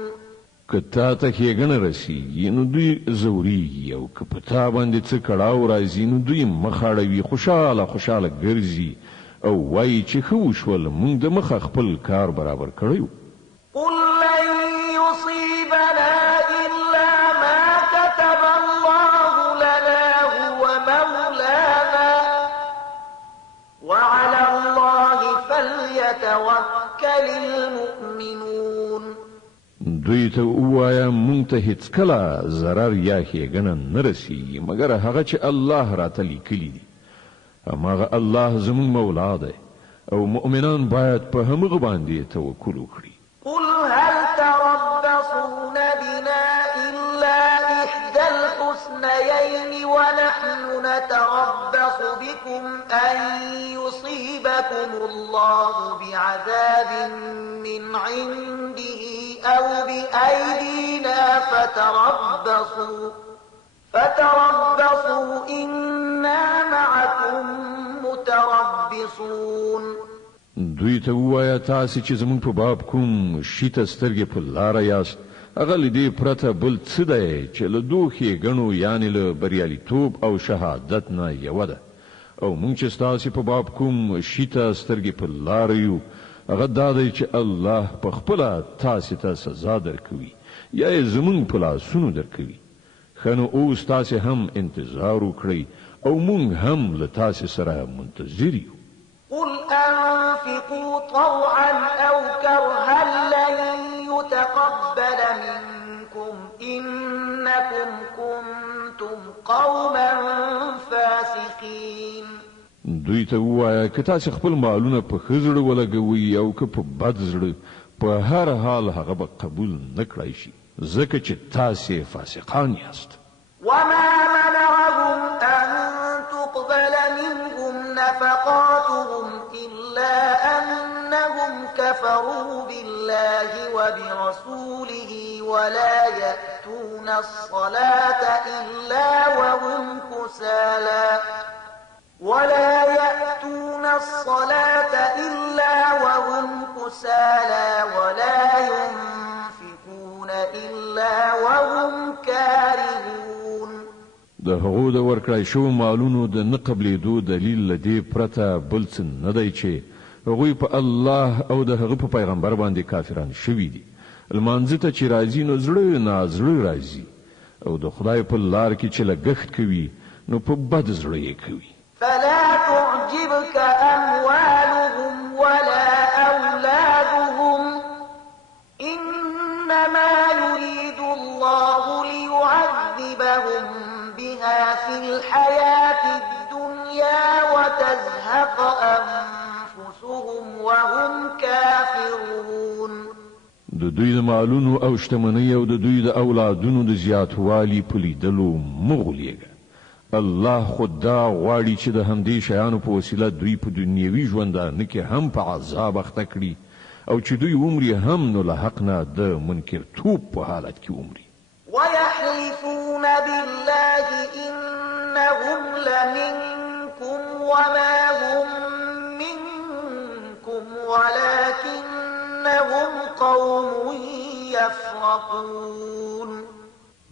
که تا ته ښېګڼه رسیږي نو دوی ځورېږي او که په تا باندې څه کړاو راځي نو دوی مخ اړوي خوشحاله خوشحاله ګرځي او وایي چې ښه وشول موږ د مخه خپل کار برابر کړی و. قل لن يصيبنا إلا ما كتب الله لنا هو مولانا وعلى الله فليتوكل المؤمنون. دوی ته ووایه موږ ته هیڅکله ضرر یا ښېګڼه نه رسیږي مګر هغه چې الله راته لیکلي دي. هماغه الله زموږ مولا دی او مؤمنان باید په همغه باندې توکل وکړي. قل هل تربصون بنا إلا إحدى الحسنيين ونحن نتربص بكم أن يصيبكم يصيبكم الله بعذاب من عنده أو بأيدينا فتربصوا إنا معكم متربصون. دوی ته ووایه تاسې چې زموږ په باب کوم شي ته سترګې په لاره یاست هغه له دې پرته بل څه دی چې له دوو ښېګڼو یعنې له بریالیتوب او شهادت نه یوه ده او موږ چې ستاسې په باب کوم شي ته سترګې په لاره یو هغه دا دی چې الله په خپله تاسې ته سزا درکوي یا یې زموږ په لاسونو درکوي. ښه نو اوس تاسې هم انتظار وکړئ او موږ هم له تاسې سره منتظر یو. قل أنفقوا طوعا أو كرها لن يتقبل منكم إنكم كنتم قوما فاسقين. دوی ته ووایه که تاسې خپل مالونه په ښه زړه ولګوئ او که په بد زړه په هر حال هغه به قبول نه کړی شي ځکه چې تاسې فاسقان یاست. وما منعهم أن تقبل منهم نفقاتهم إلا أنهم كفروا بالله وبرسوله ولا يأتون الصلاة إلا وهم كسالى ولا ينفقون إلا وهم كارهون. د هغو د ورکړای شوو مالونو د نه قبلېدو دلیل له دې پرته بل څه نه دی چې هغوی په الله او د هغه په پیغمبر باندې کافران شوي دي. لمانځه ته چې راځي نو زړه نازړه راځي او د خدای په لار کې چې لګښت کوي نو په بد زړه یې کوي. فلا تعجبك أموالهم ولا أولادهم إنما يريد الله ليعذبهم بها في الحياة الدنيا وتزهق أنفسهم وهم كافرون. د دوی د مالونو او شتمنۍ او د دوی د اولادونو د زیاتوالي په لیدلو مه غولیږه. الله خود دا غواړي چې د همدې شیانو په وسیله دوی په دنیوي ژوندانه کې هم په عذاب اخته کړي او چې دوی عمرې هم نو له حق نه د منکرتوب په حالت کې عمرې. ويحلفون بالله إنهم لمنكم وما هم منكم ولكنهم قوم يفرقون.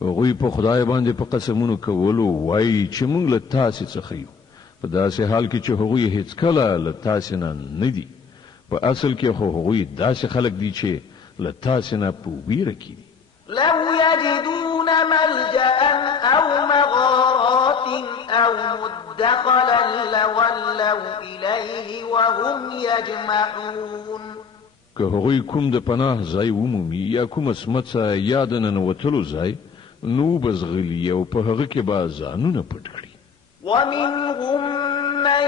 هغوی په خدای باندې په قسمونو کولو وایي چې موږ له تاسې څخه یو په داسې حال کې چې هغوی هیڅکله له تاسې نه دي. په اصل کې خو هغوی داسې خلک دي چې له تاسې نه په ویره کې دي. لو يجدون ملجأ أو مغارات أو مدخلا لولوا إليه وهم يجمعون. که هغوی کوم د پناه ځای ومومي یا کومه سمڅه یا د ننوتلو ځای نو بزغلي او په هغه کې به ځانونه پټ کړي. ومنهم من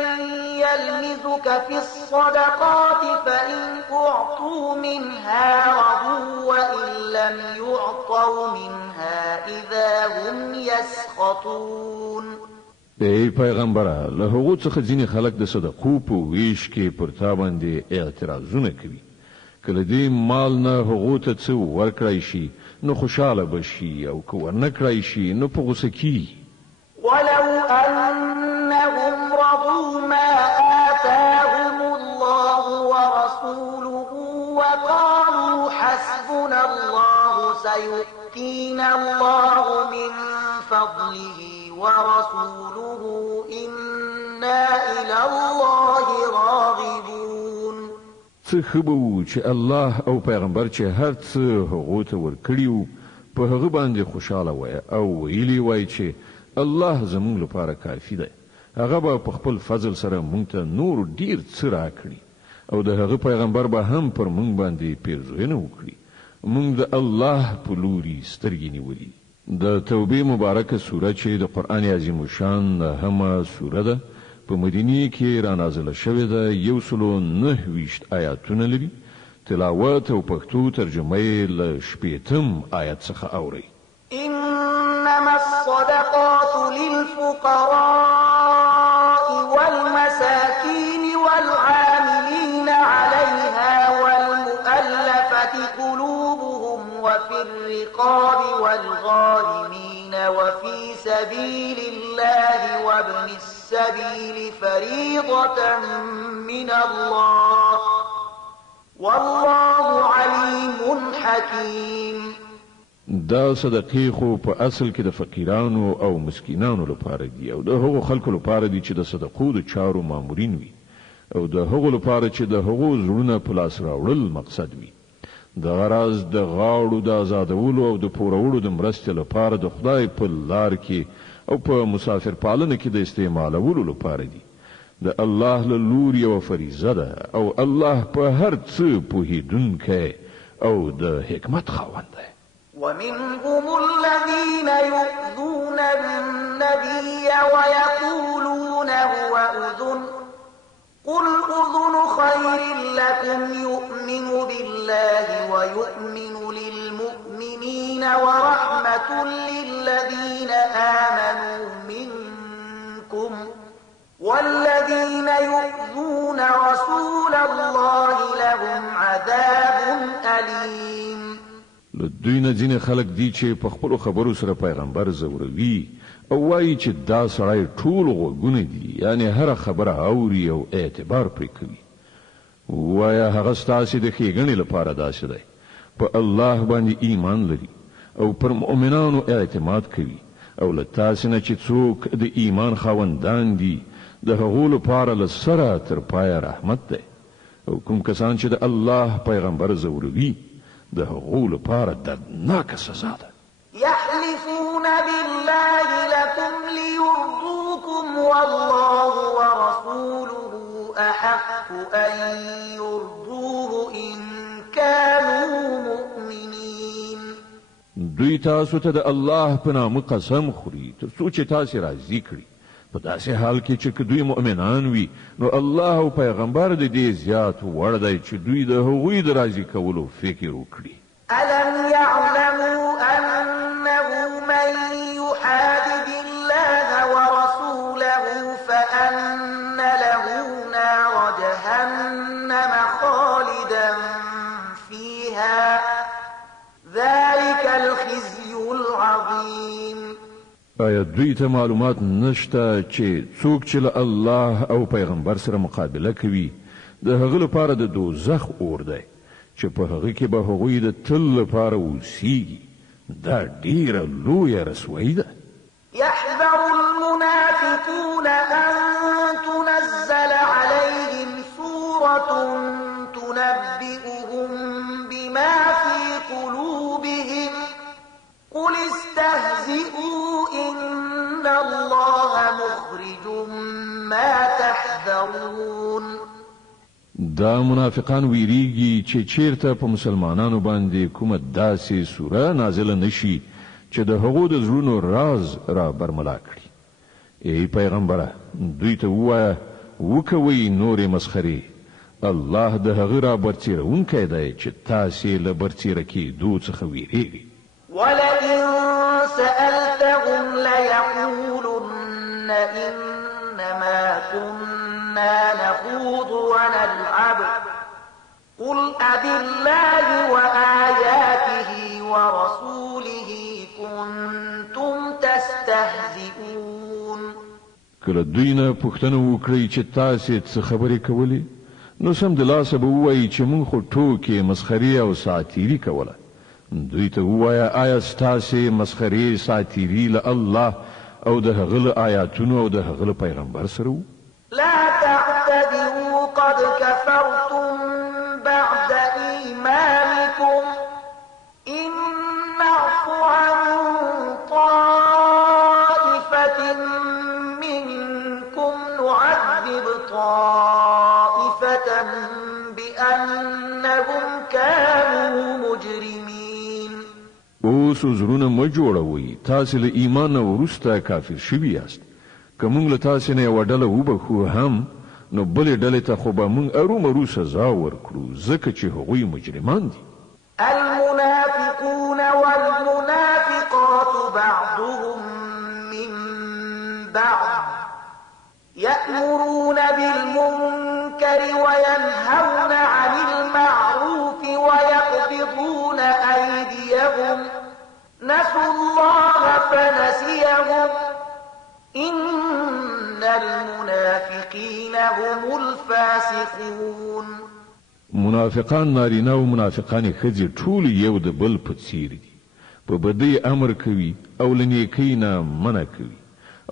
يلمزك في الصدقات فإن أعطوا منها رضوا وإن لم يعطوا منها إذا هم يسخطون. ای پیغمبره له هغو څخه ځینې خلک د صدقو په ویش کې پر تا باندې اعتراضونه کوي. کله دې مال نه هغو ته څه ورکړی شي نو خوشاله بشي او که ورنه کړی شي نو په غوسه کیږي. ولو أنهم رضوا ما آتاهم الله ورسوله وقالوا حسبنا الله سيؤتينا الله من فضله ورسوله إنا إلى الله راغبون. څه ښه به وو چې الله او پیغمبر چې هر څه هغو ته ورکړي وو په هغه باندې خوشاله وای او ویلي وای چې الله زموږ لپاره کافي دی. هغه به په خپل فضل سره موږ ته نور ډیر څه راکړي او د هغه پیغمبر به هم پر موږ باندې پیرزوینه وکړي. موږ د الله په لوري سترګې نیولي. د توبې مبارکه سوره چې د قرآن عظیم شان همه سوره ده په مدینه کې را نازله شوې ده. 129 آیاتونه لري. تلاوت او پښتو ترجمه یې له 8 آیت څخه اوري. إنما الصدقات للفقراء والمساكين والعاملين المؤلفة قلوبهم وفي الرقاب والغارمين وفي سبيل الله وابن السبيل فريضة من الله والله عليم حكيم. دا صدقې خو په اصل کې د فقیرانو او مسکینانو لپاره دي او د هغو خلکو لپاره دي چې د صدقو د چارو مامورین وي او د هغو لپاره چې د هغو زړونه په لاس راوړل مقصد وي. د غرض د غاړو د آزادولو او د پورولو د مرستې لپاره د خدای په لار کې او په مسافر پالنه کې د استعمالولو لپاره دي. د الله له لوري یوه فریضه ده او الله په هر څه پوهېدونکی او د حکمت خاوند دی. ومنهم الذين يؤذون النبي ويقولون هو أذن قل أذن خير لكم يؤمن بالله ويؤمن للمؤمنين ورحمة للذين آمنوا منكم والذين يؤذون رسول الله لهم عذاب أليم. دوی نه ځینې خلک دي چې په خپلو خبرو سره پیغمبر زوروي او وایي چې دا سړی ټول غوږونه دي، یعنی هره خبره اوري او اعتبار پرې کوي. وایه هغه ستاسې د ښېګڼې لپاره داسې دی، په الله باندې ایمان لري او پر مؤمنانو اعتماد کوي او له تاسې نه چې څوک د ایمان خاوندان دي د هغو لپاره له سره تر پایه رحمت دی. او کوم کسان چې د الله پیغمبر زوروي د هغو لپاره دردناکه سزا ده. يحلفون بالله لكم ليرضوكم والله ورسوله أحق أن يرضوه إن كانوا مؤمنين. دوی تاسو ته د الله په نامه قسم خوري تر څو چې تاسې راضي کړي، په داسې حال کې چې که دوی مؤمنان وي نو الله او پیغمبر د دې زیات وړ دی چې دوی د هغوی د راضي کولو فکر وکړي. ألم يعلموا أنه من يحادد الله ورسوله فأن له نار جهنم خالدا فيها ذلك الخزي العظيم. آیا دوی ته معلومات نشته چې څوک چې له الله او پیغمبر سره مقابله کوي د هغه لپاره د دوزخ اور دی چې په هغه کې به هغوی د تل لپاره اوسیږي؟ دا ډیره لویه رسوایي ده. يحذر المنافقون أن تنزل عليهم سورة تنبئهم بما في قلوبهم قل استهزئوا إن الله مخرج ما تحذرون. دا منافقان ویریږي چې چیرته په مسلمانانو باندې کومه داسې سوره نازله نشي چې د هغو د زړونو راز را برملا کړي. ای پیغمبره دوی ته ووایه وکوئ نورې مسخرې، الله د هغه را برڅیرونکی دی چې تاسې له برڅیره کېدو څخه ویریږئ. ولئن سألتهم ليقولن إنما كنا نخوض ونلعب قل أبالله وآياته ورسوله كنتم تستهزئون. کله دوی نه پوښتنه وکړئ چې تاسې څه خبرې کولې نو سمدلاسه به ووایي چې موږ خو ټوکې مسخرې او ساعتیري کوله. دوی ته ووایه آیا ستاسې مسخرې ساعتیري له الله او د هغه له آیاتونو او د هغه له پیغمبر سره وو؟ لا تعتذروا قد كفرتم بعد إيمانكم إن نعف عن طائفة منكم نعذب طائفة بأنهم كانوا مجرمين. اوس زړونه مه جوړوئ، تاسې له ایمان نه وروسته کافر شوي یاست. که موږ له تاسې نه یوه ډله وبخو هم نو بلې ډلې ته خو به موږ ارومرو سزا ورکړو ځکه چې هغوی مجرمان دي. المنافقون والمنافقات بعضهم من بعض يأمرون بالمنكر وينهون عن المعروف ويقبضون نسوا الله فنسيهم إن المنافقين هم الفاسقون. منافقان نارینه او منافقان ښځې ټول یو د بل په څیر دي، په بدۍ امر کوي او له نیکۍ نه منع کوي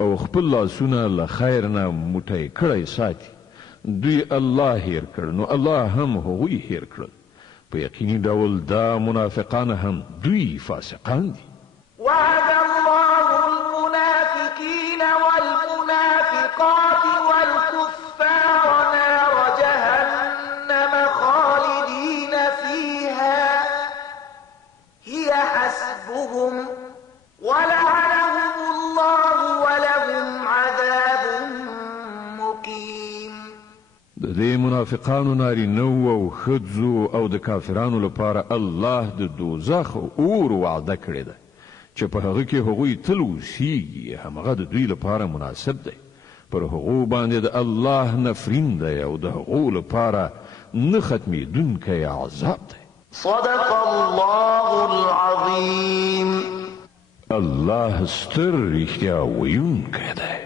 او خپل لاسونه له خیر نه موټی کړی ساتي. دوی الله هیر کړ نو الله هم هغوی هیر کړل. په یقیني ډول دا منافقان هم دوی فاسقان دي. وعد الله المنافقين والمنافقات والكفار نار جهنم خالدين فيها هي حسبهم ولعنهم الله ولهم عذاب مقيم. د دې منافقانو نارینه او ښځو او د کافرانو لپاره الله د دوزخ اور وعده کړې ده چې په هغه کې هغوی تل اوسیږي. همغه د دوی لپاره مناسب دی. پر هغو باندې د الله نفرین دی او د هغو لپاره نه ختمېدونکی عذاب دی. صدق الله العظيم. الله ستر رښتیا ویونکی دی.